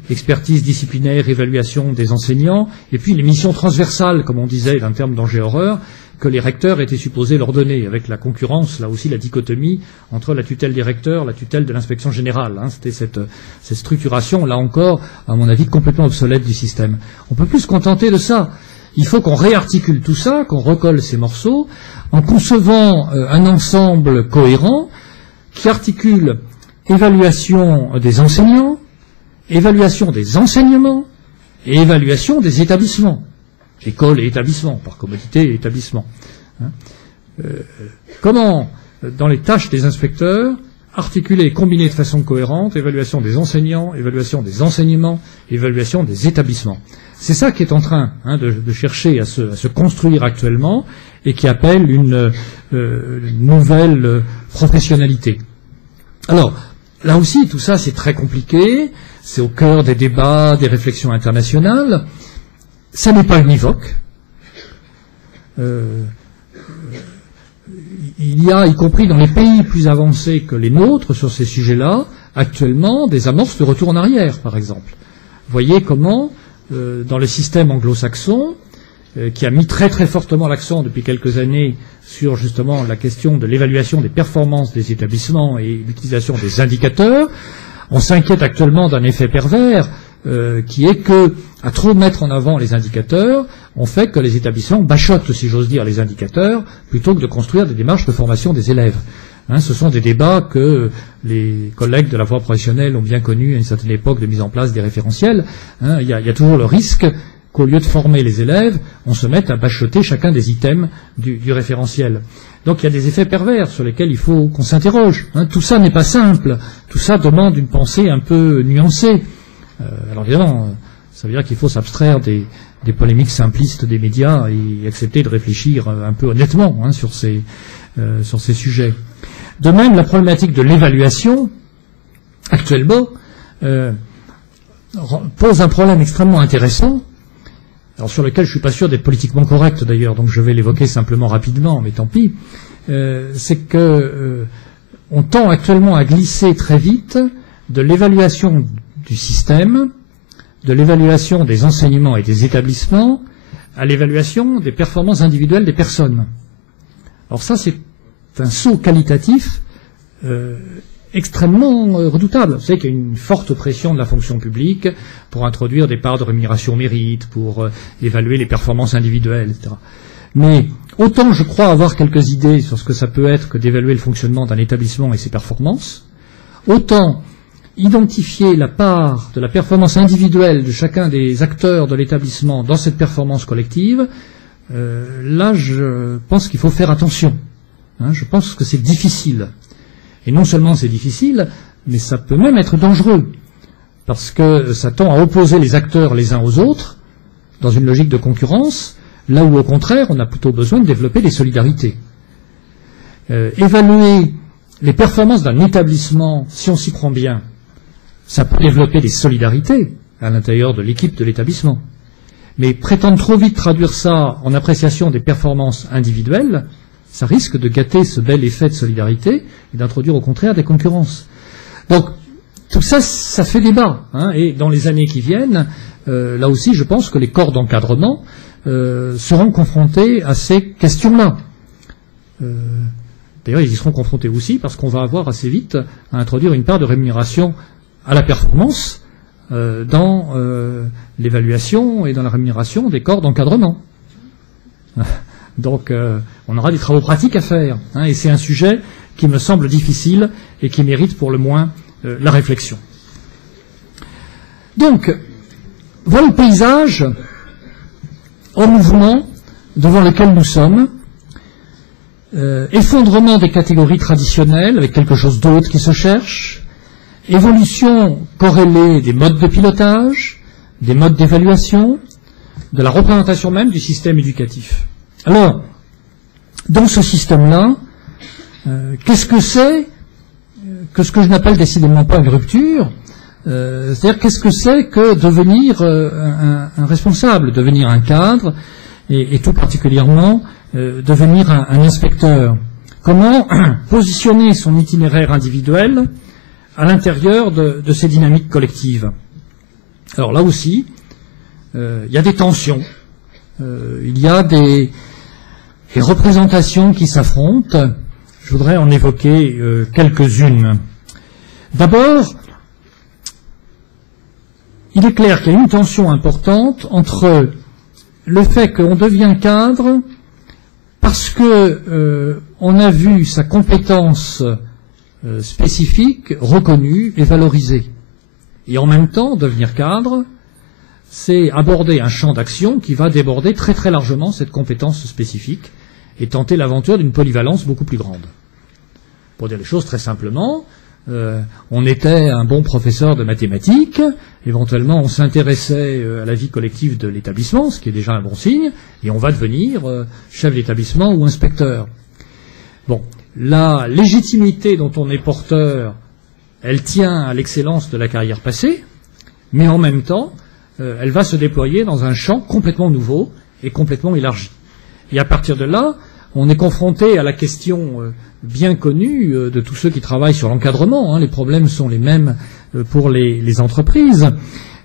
expertise disciplinaire, évaluation des enseignants, et puis les missions transversales, comme on disait d'un terme danger-horreur, que les recteurs étaient supposés leur donner, avec la concurrence, là aussi la dichotomie entre la tutelle des recteurs, la tutelle de l'inspection générale. C'était cette structuration, là encore, à mon avis, complètement obsolète du système. On ne peut plus se contenter de ça. Il faut qu'on réarticule tout ça, qu'on recolle ces morceaux, en concevant un ensemble cohérent qui articule évaluation des enseignants, évaluation des enseignements et évaluation des établissements. École et établissement, par commodité et établissement. Comment, dans les tâches des inspecteurs, articuler et combiner de façon cohérente évaluation des enseignants, évaluation des enseignements, évaluation des établissements. C'est ça qui est en train de chercher à se construire actuellement et qui appelle une nouvelle professionnalité. Alors, là aussi, tout ça, c'est très compliqué, c'est au cœur des débats, des réflexions internationales. Ça n'est pas univoque. Il y a, y compris dans les pays plus avancés que les nôtres sur ces sujets-là, actuellement des amorces de retour en arrière, par exemple. Voyez comment, dans le système anglo-saxon, qui a mis très très fortement l'accent depuis quelques années sur justement la question de l'évaluation des performances des établissements et l'utilisation des indicateurs, on s'inquiète actuellement d'un effet pervers qui est que, à trop mettre en avant les indicateurs, on fait que les établissements bachotent, si j'ose dire, les indicateurs, plutôt que de construire des démarches de formation des élèves. Ce sont des débats que les collègues de la voie professionnelle ont bien connus à une certaine époque de mise en place des référentiels. Il y a toujours le risque qu'au lieu de former les élèves, on se mette à bachoter chacun des items du référentiel. Donc il y a des effets pervers sur lesquels il faut qu'on s'interroge. Tout ça n'est pas simple. Tout ça demande une pensée un peu nuancée. Alors évidemment, ça veut dire qu'il faut s'abstraire des polémiques simplistes des médias et accepter de réfléchir un peu honnêtement sur ces sujets. De même, la problématique de l'évaluation, actuellement, pose un problème extrêmement intéressant, alors sur lequel je ne suis pas sûr d'être politiquement correct d'ailleurs, donc je vais l'évoquer simplement rapidement, mais tant pis. C'est que on tend actuellement à glisser très vite de l'évaluation du système, de l'évaluation des enseignements et des établissements, à l'évaluation des performances individuelles des personnes. Alors ça, c'est un saut qualitatif extrêmement redoutable. Vous savez qu'il y a une forte pression de la fonction publique pour introduire des parts de rémunération mérite, pour évaluer les performances individuelles, etc. Mais autant je crois avoir quelques idées sur ce que ça peut être que d'évaluer le fonctionnement d'un établissement et ses performances, autant identifier la part de la performance individuelle de chacun des acteurs de l'établissement dans cette performance collective, là je pense qu'il faut faire attention. Je pense que c'est difficile. Et non seulement c'est difficile, mais ça peut même être dangereux, parce que ça tend à opposer les acteurs les uns aux autres, dans une logique de concurrence, là où au contraire on a plutôt besoin de développer des solidarités. Évaluer les performances d'un établissement, si on s'y prend bien, ça peut développer des solidarités à l'intérieur de l'équipe de l'établissement. Mais prétendre trop vite traduire ça en appréciation des performances individuelles, ça risque de gâter ce bel effet de solidarité et d'introduire au contraire des concurrences. Donc, tout ça, ça fait débat. Et dans les années qui viennent, là aussi, je pense que les corps d'encadrement seront confrontés à ces questions-là. D'ailleurs, ils y seront confrontés aussi parce qu'on va avoir assez vite à introduire une part de rémunération à la performance dans l'évaluation et dans la rémunération des corps d'encadrement. Donc, on aura des travaux pratiques à faire. Et c'est un sujet qui me semble difficile et qui mérite pour le moins la réflexion. Donc, voilà le paysage en mouvement devant lequel nous sommes. Effondrement des catégories traditionnelles avec quelque chose d'autre qui se cherche. Évolution corrélée des modes de pilotage, des modes d'évaluation, de la représentation même du système éducatif. Alors, dans ce système-là, qu'est-ce que c'est que ce que je n'appelle décidément pas une rupture, c'est-à-dire qu'est-ce que c'est que devenir un responsable, devenir un cadre, et tout particulièrement devenir un inspecteur. Comment positionner son itinéraire individuel à l'intérieur de ces dynamiques collectives. Alors là aussi, il y a des tensions, il y a des représentations qui s'affrontent. Je voudrais en évoquer quelques-unes. D'abord, il est clair qu'il y a une tension importante entre le fait qu'on devient cadre parce que on a vu sa compétence spécifique reconnue et valorisée. Et en même temps, devenir cadre, c'est aborder un champ d'action qui va déborder très très largement cette compétence spécifique et tenter l'aventure d'une polyvalence beaucoup plus grande. Pour dire les choses très simplement, on était un bon professeur de mathématiques, éventuellement on s'intéressait à la vie collective de l'établissement, ce qui est déjà un bon signe, et on va devenir chef d'établissement ou inspecteur. Bon, la légitimité dont on est porteur, elle tient à l'excellence de la carrière passée, mais en même temps, elle va se déployer dans un champ complètement nouveau et complètement élargi. Et à partir de là, on est confronté à la question bien connue de tous ceux qui travaillent sur l'encadrement. Les problèmes sont les mêmes pour les entreprises.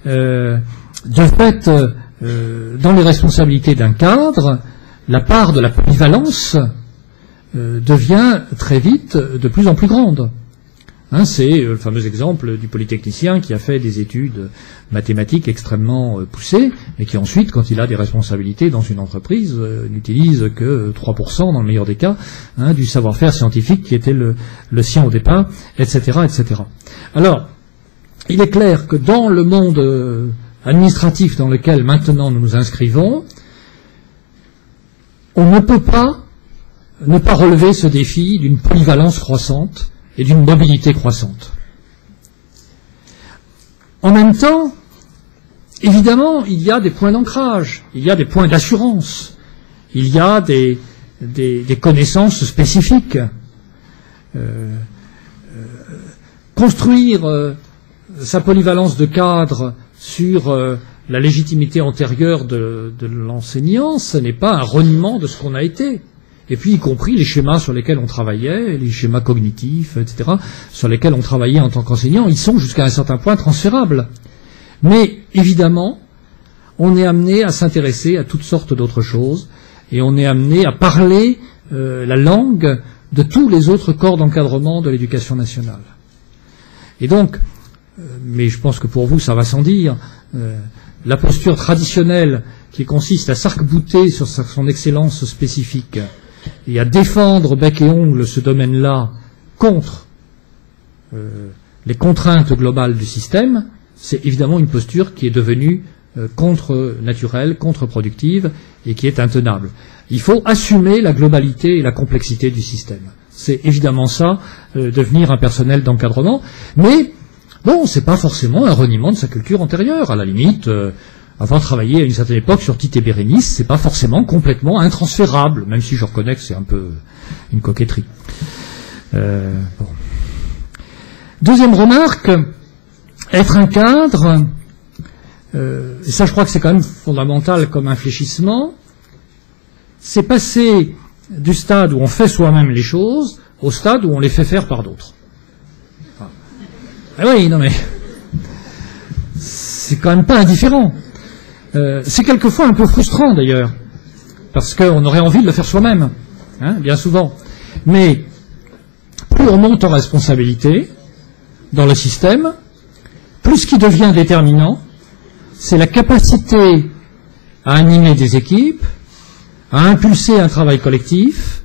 De fait, dans les responsabilités d'un cadre, la part de la polyvalence devient très vite de plus en plus grande. C'est le fameux exemple du polytechnicien qui a fait des études mathématiques extrêmement poussées, mais qui ensuite, quand il a des responsabilités dans une entreprise, n'utilise que 3%, dans le meilleur des cas, du savoir-faire scientifique qui était le sien au départ, etc., etc. Alors, il est clair que dans le monde administratif dans lequel maintenant nous nous inscrivons, on ne peut pas ne pas relever ce défi d'une polyvalence croissante et d'une mobilité croissante. En même temps, évidemment, il y a des points d'ancrage, il y a des points d'assurance, il y a des connaissances spécifiques. Construire sa polyvalence de cadre sur la légitimité antérieure de l'enseignant, ce n'est pas un reniement de ce qu'on a été. Et puis, y compris les schémas sur lesquels on travaillait, les schémas cognitifs, etc., sur lesquels on travaillait en tant qu'enseignant, ils sont jusqu'à un certain point transférables. Mais, évidemment, on est amené à s'intéresser à toutes sortes d'autres choses, et on est amené à parler la langue de tous les autres corps d'encadrement de l'éducation nationale. Et donc, mais je pense que pour vous, ça va sans dire, la posture traditionnelle qui consiste à s'arc-bouter sur son excellence spécifique, et à défendre bec et ongle ce domaine-là contre les contraintes globales du système, c'est évidemment une posture qui est devenue contre-naturelle, contre-productive et qui est intenable. Il faut assumer la globalité et la complexité du système. C'est évidemment ça, devenir un personnel d'encadrement, mais bon, c'est pas forcément un reniement de sa culture antérieure. À la limite, avoir travaillé à une certaine époque sur Tite et Bérénice, c'est pas forcément complètement intransférable, même si je reconnais que c'est un peu une coquetterie. Bon. Deuxième remarque, être un cadre, et ça je crois que c'est quand même fondamental comme infléchissement, c'est passer du stade où on fait soi-même les choses au stade où on les fait faire par d'autres. Ah oui, non mais c'est quand même pas indifférent. C'est quelquefois un peu frustrant d'ailleurs, parce qu'on aurait envie de le faire soi-même, bien souvent. Mais plus on monte en responsabilité dans le système, plus ce qui devient déterminant, c'est la capacité à animer des équipes, à impulser un travail collectif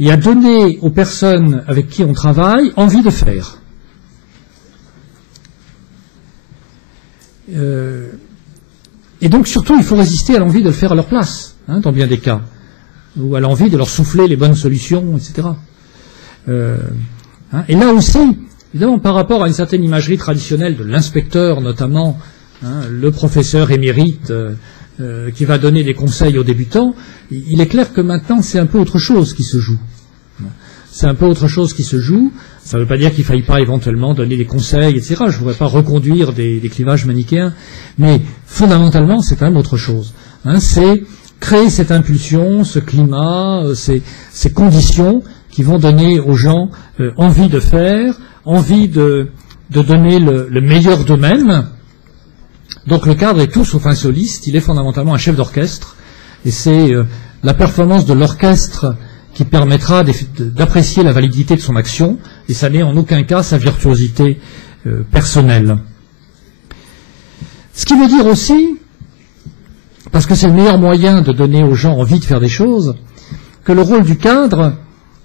et à donner aux personnes avec qui on travaille envie de faire. Et donc surtout, il faut résister à l'envie de le faire à leur place, dans bien des cas, ou à l'envie de leur souffler les bonnes solutions, etc. Et là aussi, évidemment, par rapport à une certaine imagerie traditionnelle de l'inspecteur, notamment, le professeur émérite qui va donner des conseils aux débutants, il est clair que maintenant, c'est un peu autre chose qui se joue. C'est un peu autre chose qui se joue. Ça ne veut pas dire qu'il ne faille pas éventuellement donner des conseils, etc. Je ne voudrais pas reconduire des clivages manichéens, mais fondamentalement, c'est quand même autre chose. C'est créer cette impulsion, ce climat, ces conditions qui vont donner aux gens envie de faire, envie de donner le meilleur d'eux-mêmes. Donc le cadre est tout sauf un soliste, il est fondamentalement un chef d'orchestre, et c'est la performance de l'orchestre qui permettra d'apprécier la validité de son action, et ça n'est en aucun cas sa virtuosité personnelle. Ce qui veut dire aussi, parce que c'est le meilleur moyen de donner aux gens envie de faire des choses, que le rôle du cadre,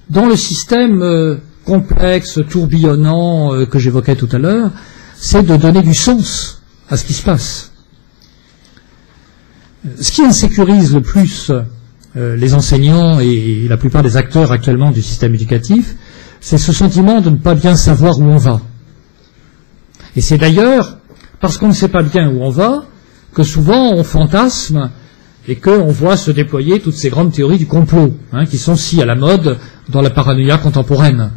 dans le système complexe, tourbillonnant que j'évoquais tout à l'heure, c'est de donner du sens à ce qui se passe. Ce qui insécurise le plus les enseignants et la plupart des acteurs actuellement du système éducatif, c'est ce sentiment de ne pas bien savoir où on va. Et c'est d'ailleurs parce qu'on ne sait pas bien où on va que souvent on fantasme et qu'on voit se déployer toutes ces grandes théories du complot, qui sont si à la mode dans la paranoïa contemporaine.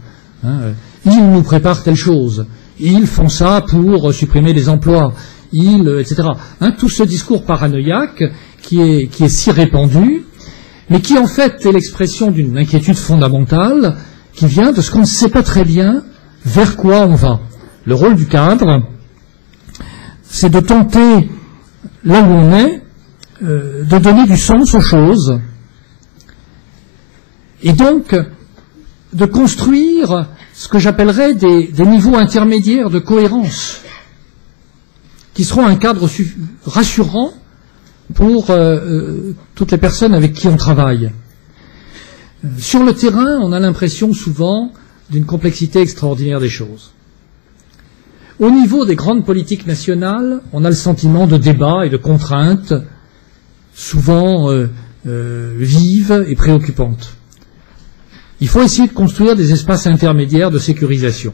Ils nous préparent telle chose, ils font ça pour supprimer les emplois, etc. Tout ce discours paranoïaque qui est si répandu, mais qui en fait est l'expression d'une inquiétude fondamentale qui vient de ce qu'on ne sait pas très bien vers quoi on va. Le rôle du cadre, c'est de tenter, là où on est, de donner du sens aux choses, et donc de construire ce que j'appellerais des niveaux intermédiaires de cohérence, qui seront un cadre rassurant pour toutes les personnes avec qui on travaille. Sur le terrain, on a l'impression souvent d'une complexité extraordinaire des choses. Au niveau des grandes politiques nationales, on a le sentiment de débat et de contraintes souvent vives et préoccupantes. Il faut essayer de construire des espaces intermédiaires de sécurisation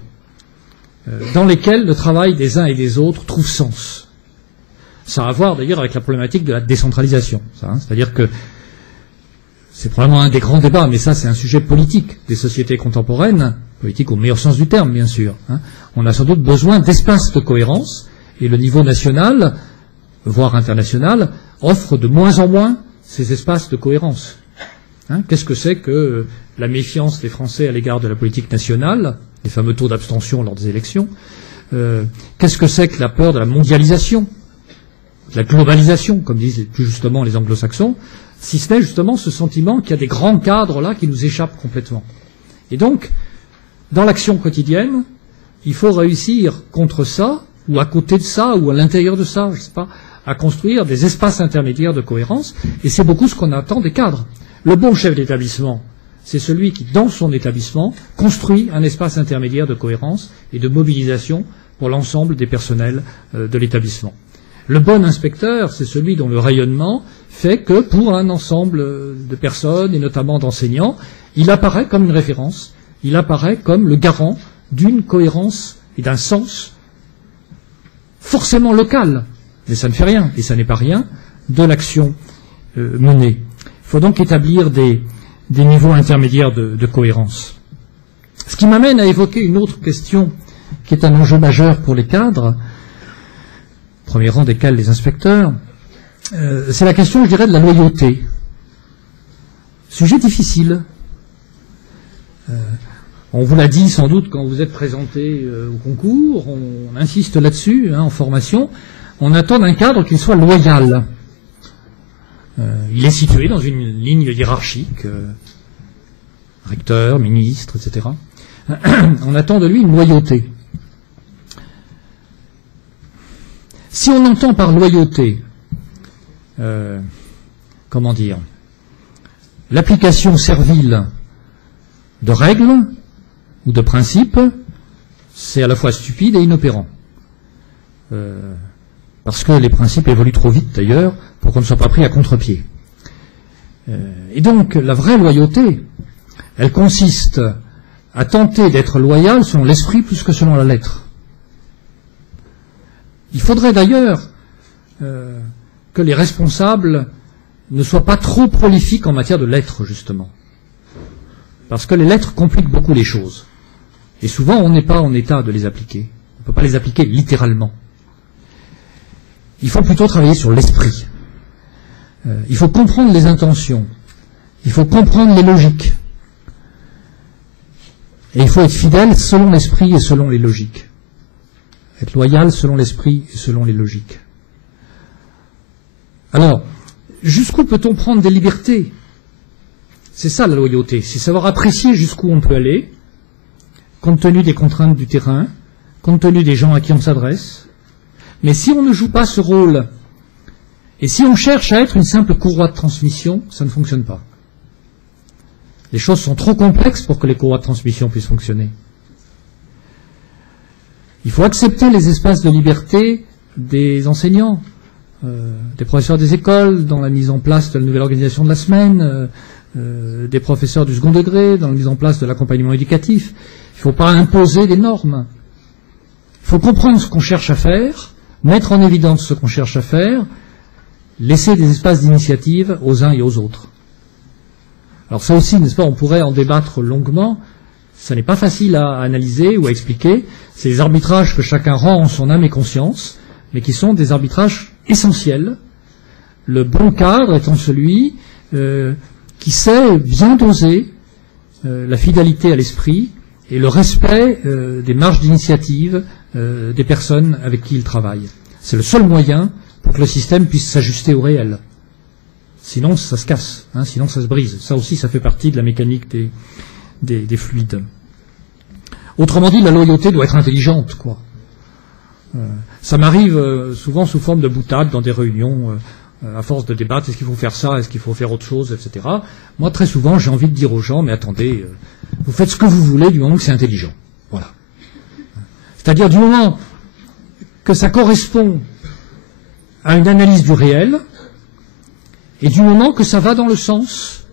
dans lesquels le travail des uns et des autres trouve sens. Ça a à voir d'ailleurs avec la problématique de la décentralisation. C'est-à-dire que c'est probablement un des grands débats, mais ça c'est un sujet politique des sociétés contemporaines, politique au meilleur sens du terme bien sûr. On a sans doute besoin d'espaces de cohérence, et le niveau national, voire international, offre de moins en moins ces espaces de cohérence. Qu'est-ce que c'est que la méfiance des Français à l'égard de la politique nationale, les fameux taux d'abstention lors des élections? Qu'est-ce que c'est que la peur de la mondialisation, de la globalisation, comme disent plus justement les anglo-saxons, si ce n'est justement ce sentiment qu'il y a des grands cadres là qui nous échappent complètement. Et donc, dans l'action quotidienne, il faut réussir contre ça, ou à côté de ça, ou à l'intérieur de ça, je sais pas, à construire des espaces intermédiaires de cohérence, et c'est beaucoup ce qu'on attend des cadres. Le bon chef d'établissement, c'est celui qui, dans son établissement, construit un espace intermédiaire de cohérence et de mobilisation pour l'ensemble des personnels de l'établissement. Le bon inspecteur, c'est celui dont le rayonnement fait que, pour un ensemble de personnes, et notamment d'enseignants, il apparaît comme une référence, il apparaît comme le garant d'une cohérence et d'un sens forcément local, mais ça ne fait rien, et ça n'est pas rien, de l'action menée. Il faut donc établir des niveaux intermédiaires de cohérence. Ce qui m'amène à évoquer une autre question qui est un enjeu majeur pour les cadres, premier rang desquels les inspecteurs, c'est la question, je dirais, de la loyauté. Sujet difficile. On vous l'a dit sans doute quand vous êtes présenté au concours, on insiste là-dessus, en formation, on attend d'un cadre qu'il soit loyal. Il est situé dans une ligne hiérarchique, recteur, ministre, etc. On attend de lui une loyauté. Si on entend par loyauté, comment dire, l'application servile de règles ou de principes, c'est à la fois stupide et inopérant. Parce que les principes évoluent trop vite d'ailleurs pour qu'on ne soit pas pris à contre-pied. Et donc la vraie loyauté, elle consiste à tenter d'être loyal selon l'esprit plus que selon la lettre. Il faudrait d'ailleurs que les responsables ne soient pas trop prolifiques en matière de lettres, justement. Parce que les lettres compliquent beaucoup les choses. Et souvent, on n'est pas en état de les appliquer. On ne peut pas les appliquer littéralement. Il faut plutôt travailler sur l'esprit. Il faut comprendre les intentions. Il faut comprendre les logiques. Et il faut être fidèle selon l'esprit et selon les logiques. Être loyal selon l'esprit et selon les logiques. Alors, jusqu'où peut-on prendre des libertés? C'est ça la loyauté, c'est savoir apprécier jusqu'où on peut aller, compte tenu des contraintes du terrain, compte tenu des gens à qui on s'adresse. Mais si on ne joue pas ce rôle, et si on cherche à être une simple courroie de transmission, ça ne fonctionne pas. Les choses sont trop complexes pour que les courroies de transmission puissent fonctionner. Il faut accepter les espaces de liberté des enseignants. des professeurs des écoles dans la mise en place de la nouvelle organisation de la semaine, des professeurs du second degré dans la mise en place de l'accompagnement éducatif. Il ne faut pas imposer des normes. Il faut comprendre ce qu'on cherche à faire, mettre en évidence ce qu'on cherche à faire, laisser des espaces d'initiative aux uns et aux autres. Alors ça aussi, n'est-ce pas, on pourrait en débattre longuement. Ça n'est pas facile à analyser ou à expliquer. C'est des arbitrages que chacun rend en son âme et conscience, mais qui sont des arbitrages essentiels. Le bon cadre étant celui qui sait bien doser la fidélité à l'esprit et le respect des marges d'initiative des personnes avec qui il travaille. C'est le seul moyen pour que le système puisse s'ajuster au réel. Sinon, ça se casse, hein, sinon ça se brise. Ça aussi, ça fait partie de la mécanique des fluides. Autrement dit, la loyauté doit être intelligente, quoi. Ça m'arrive souvent sous forme de boutade dans des réunions, à force de débattre, est-ce qu'il faut faire ça, est-ce qu'il faut faire autre chose, etc. Moi, très souvent, j'ai envie de dire aux gens, mais attendez, vous faites ce que vous voulez du moment que c'est intelligent. Voilà. C'est-à-dire du moment que ça correspond à une analyse du réel, et du moment que ça va dans le sens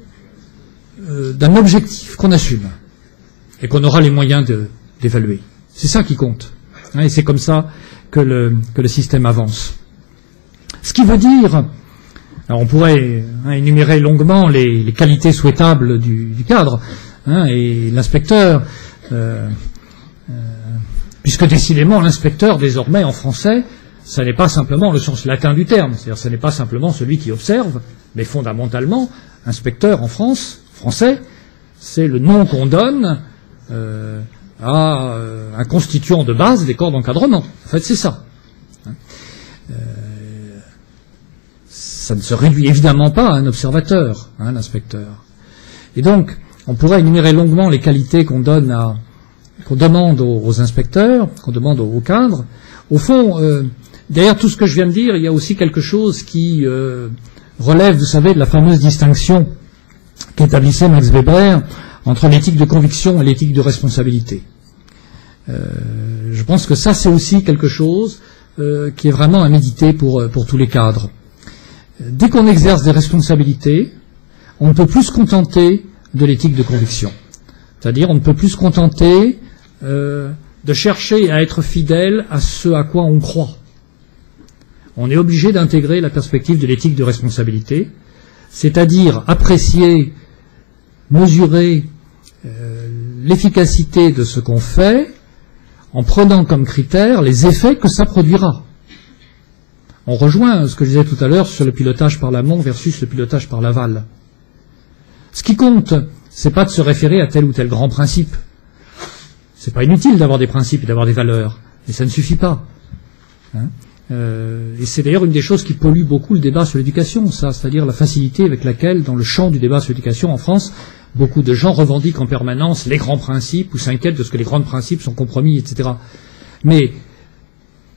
d'un objectif qu'on assume, et qu'on aura les moyens d'évaluer. C'est ça qui compte. Hein, et c'est comme ça que le système avance. Ce qui veut dire, alors on pourrait énumérer longuement les qualités souhaitables du cadre, hein, et l'inspecteur, puisque décidément l'inspecteur désormais en français, ça n'est pas simplement le sens latin du terme, c'est-à-dire ce n'est pas simplement celui qui observe, mais fondamentalement, inspecteur en français, c'est le nom qu'on donne à un constituant de base des corps d'encadrement. En fait, c'est ça. Ça ne se réduit évidemment pas à un observateur, hein, l'inspecteur. Et donc, on pourrait énumérer longuement les qualités qu'on demande aux inspecteurs, qu'on demande aux cadres. Au fond, derrière tout ce que je viens de dire, il y a aussi quelque chose qui relève, vous savez, de la fameuse distinction qu'établissait Max Weber entre l'éthique de conviction et l'éthique de responsabilité. Je pense que ça, c'est aussi quelque chose qui est vraiment à méditer pour tous les cadres. Dès qu'on exerce des responsabilités, on ne peut plus se contenter de l'éthique de conviction. C'est-à-dire, on ne peut plus se contenter de chercher à être fidèle à ce à quoi on croit. On est obligé d'intégrer la perspective de l'éthique de responsabilité, c'est-à-dire apprécier, mesurer l'efficacité de ce qu'on fait en prenant comme critère les effets que ça produira. On rejoint ce que je disais tout à l'heure sur le pilotage par l'amont versus le pilotage par l'aval. Ce qui compte, c'est pas de se référer à tel ou tel grand principe. C'est pas inutile d'avoir des principes et d'avoir des valeurs, mais ça ne suffit pas. Hein, et c'est d'ailleurs une des choses qui pollue beaucoup le débat sur l'éducation, ça, c'est-à-dire la facilité avec laquelle, dans le champ du débat sur l'éducation en France, beaucoup de gens revendiquent en permanence les grands principes ou s'inquiètent de ce que les grands principes sont compromis, etc. Mais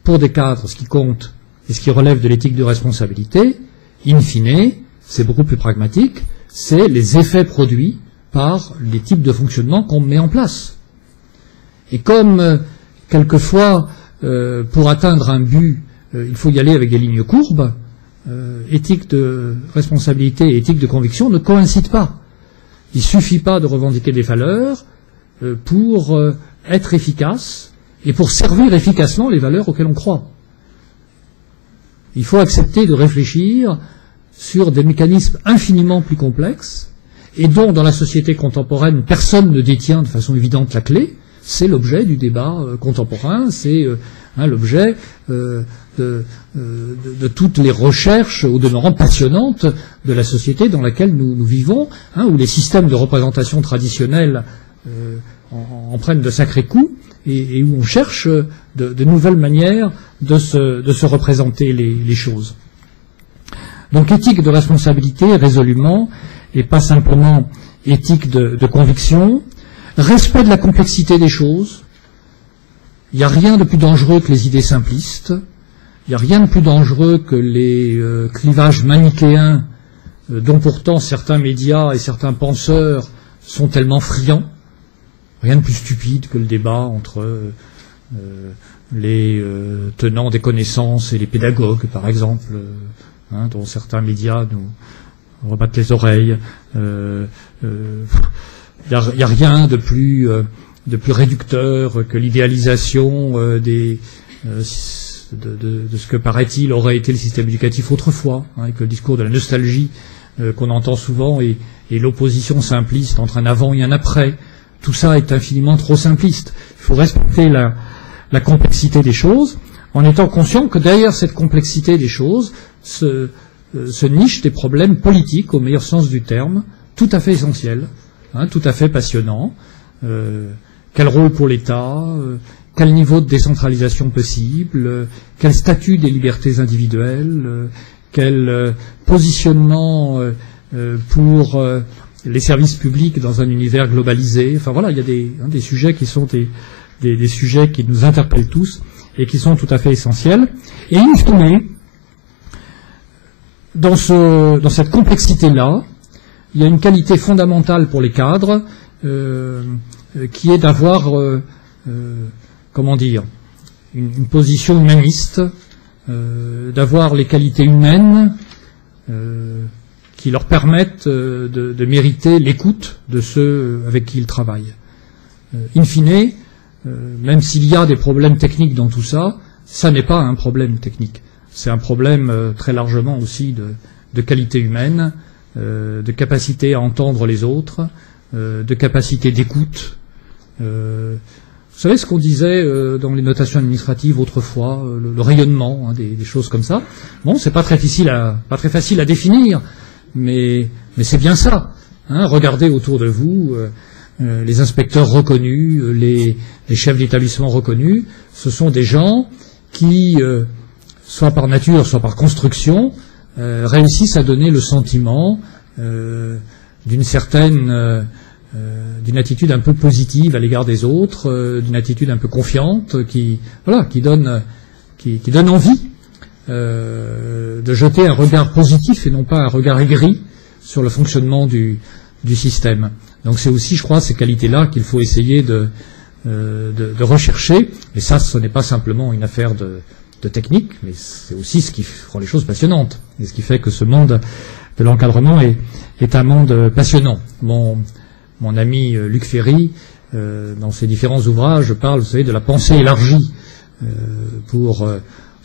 pour des cadres, ce qui compte et ce qui relève de l'éthique de responsabilité, in fine, c'est beaucoup plus pragmatique, c'est les effets produits par les types de fonctionnement qu'on met en place. Et comme quelquefois, pour atteindre un but, il faut y aller avec des lignes courbes, éthique de responsabilité et éthique de conviction ne coïncident pas. Il ne suffit pas de revendiquer des valeurs pour être efficace et pour servir efficacement les valeurs auxquelles on croit. Il faut accepter de réfléchir sur des mécanismes infiniment plus complexes et dont, dans la société contemporaine, personne ne détient de façon évidente la clé. C'est l'objet du débat contemporain, c'est l'objet de toutes les recherches, au demeurant passionnantes, de la société dans laquelle nous vivons, où les systèmes de représentation traditionnels en prennent de sacrés coups, et où on cherche de nouvelles manières de se représenter les choses. Donc éthique de responsabilité, résolument, et pas simplement éthique de conviction, respect de la complexité des choses. Il n'y a rien de plus dangereux que les idées simplistes, il n'y a rien de plus dangereux que les clivages manichéens dont pourtant certains médias et certains penseurs sont tellement friands. Rien de plus stupide que le débat entre les tenants des connaissances et les pédagogues, par exemple, dont certains médias nous rebattent les oreilles. Il n'y a rien de plus réducteur que l'idéalisation de ce que, paraît-il, aurait été le système éducatif autrefois, avec le discours de la nostalgie qu'on entend souvent et l'opposition simpliste entre un avant et un après. Tout ça est infiniment trop simpliste. Il faut respecter la complexité des choses en étant conscient que derrière cette complexité des choses se nichent des problèmes politiques au meilleur sens du terme, tout à fait essentiels, tout à fait passionnants. Quel rôle pour l'État, quel niveau de décentralisation possible, quel statut des libertés individuelles, quel positionnement pour les services publics dans un univers globalisé. Enfin voilà, il y a des sujets qui sont des sujets qui nous interpellent tous et qui sont tout à fait essentiels. Et in fine, dans cette complexité-là, il y a une qualité fondamentale pour les cadres qui est d'avoir, une position humaniste, d'avoir les qualités humaines qui leur permettent de mériter l'écoute de ceux avec qui ils travaillent. In fine, même s'il y a des problèmes techniques dans tout ça, ça n'est pas un problème technique. C'est un problème très largement aussi de qualité humaine, de capacité à entendre les autres, de capacité d'écoute. Vous savez ce qu'on disait dans les notations administratives autrefois, le rayonnement, des choses comme ça. Bon, c'est pas très facile à définir, mais c'est bien ça. Regardez autour de vous les inspecteurs reconnus, les chefs d'établissement reconnus. Ce sont des gens qui, soit par nature, soit par construction, réussissent à donner le sentiment d'une attitude un peu positive à l'égard des autres, d'une attitude un peu confiante, qui donne envie de jeter un regard positif et non pas un regard aigri sur le fonctionnement du système. Donc c'est aussi, je crois, ces qualités-là qu'il faut essayer de rechercher. Mais ça, ce n'est pas simplement une affaire de technique, mais c'est aussi ce qui rend les choses passionnantes et ce qui fait que ce monde de l'encadrement est un monde passionnant. Mon ami Luc Ferry, dans ses différents ouvrages, parle, vous savez, de la pensée élargie pour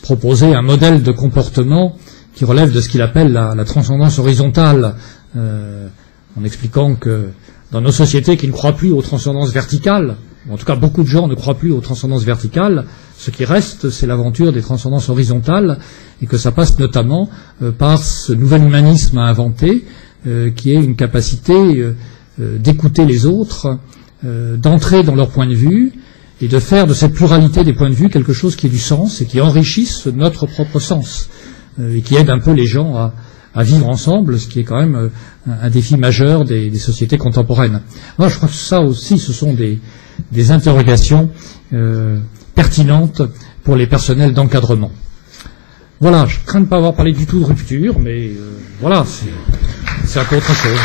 proposer un modèle de comportement qui relève de ce qu'il appelle la transcendance horizontale, en expliquant que dans nos sociétés qui ne croient plus aux transcendances verticales, en tout cas beaucoup de gens ne croient plus aux transcendances verticales, ce qui reste, c'est l'aventure des transcendances horizontales, et que ça passe notamment par ce nouvel humanisme à inventer, qui est une capacité d'écouter les autres, d'entrer dans leur point de vue, et de faire de cette pluralité des points de vue quelque chose qui ait du sens et qui enrichisse notre propre sens, et qui aide un peu les gens à vivre ensemble, ce qui est quand même un défi majeur des sociétés contemporaines. Moi, je crois que ça aussi, ce sont des interrogations pertinentes pour les personnels d'encadrement. Voilà, je crains de ne pas avoir parlé du tout de rupture, mais voilà, c'est un peu autre chose.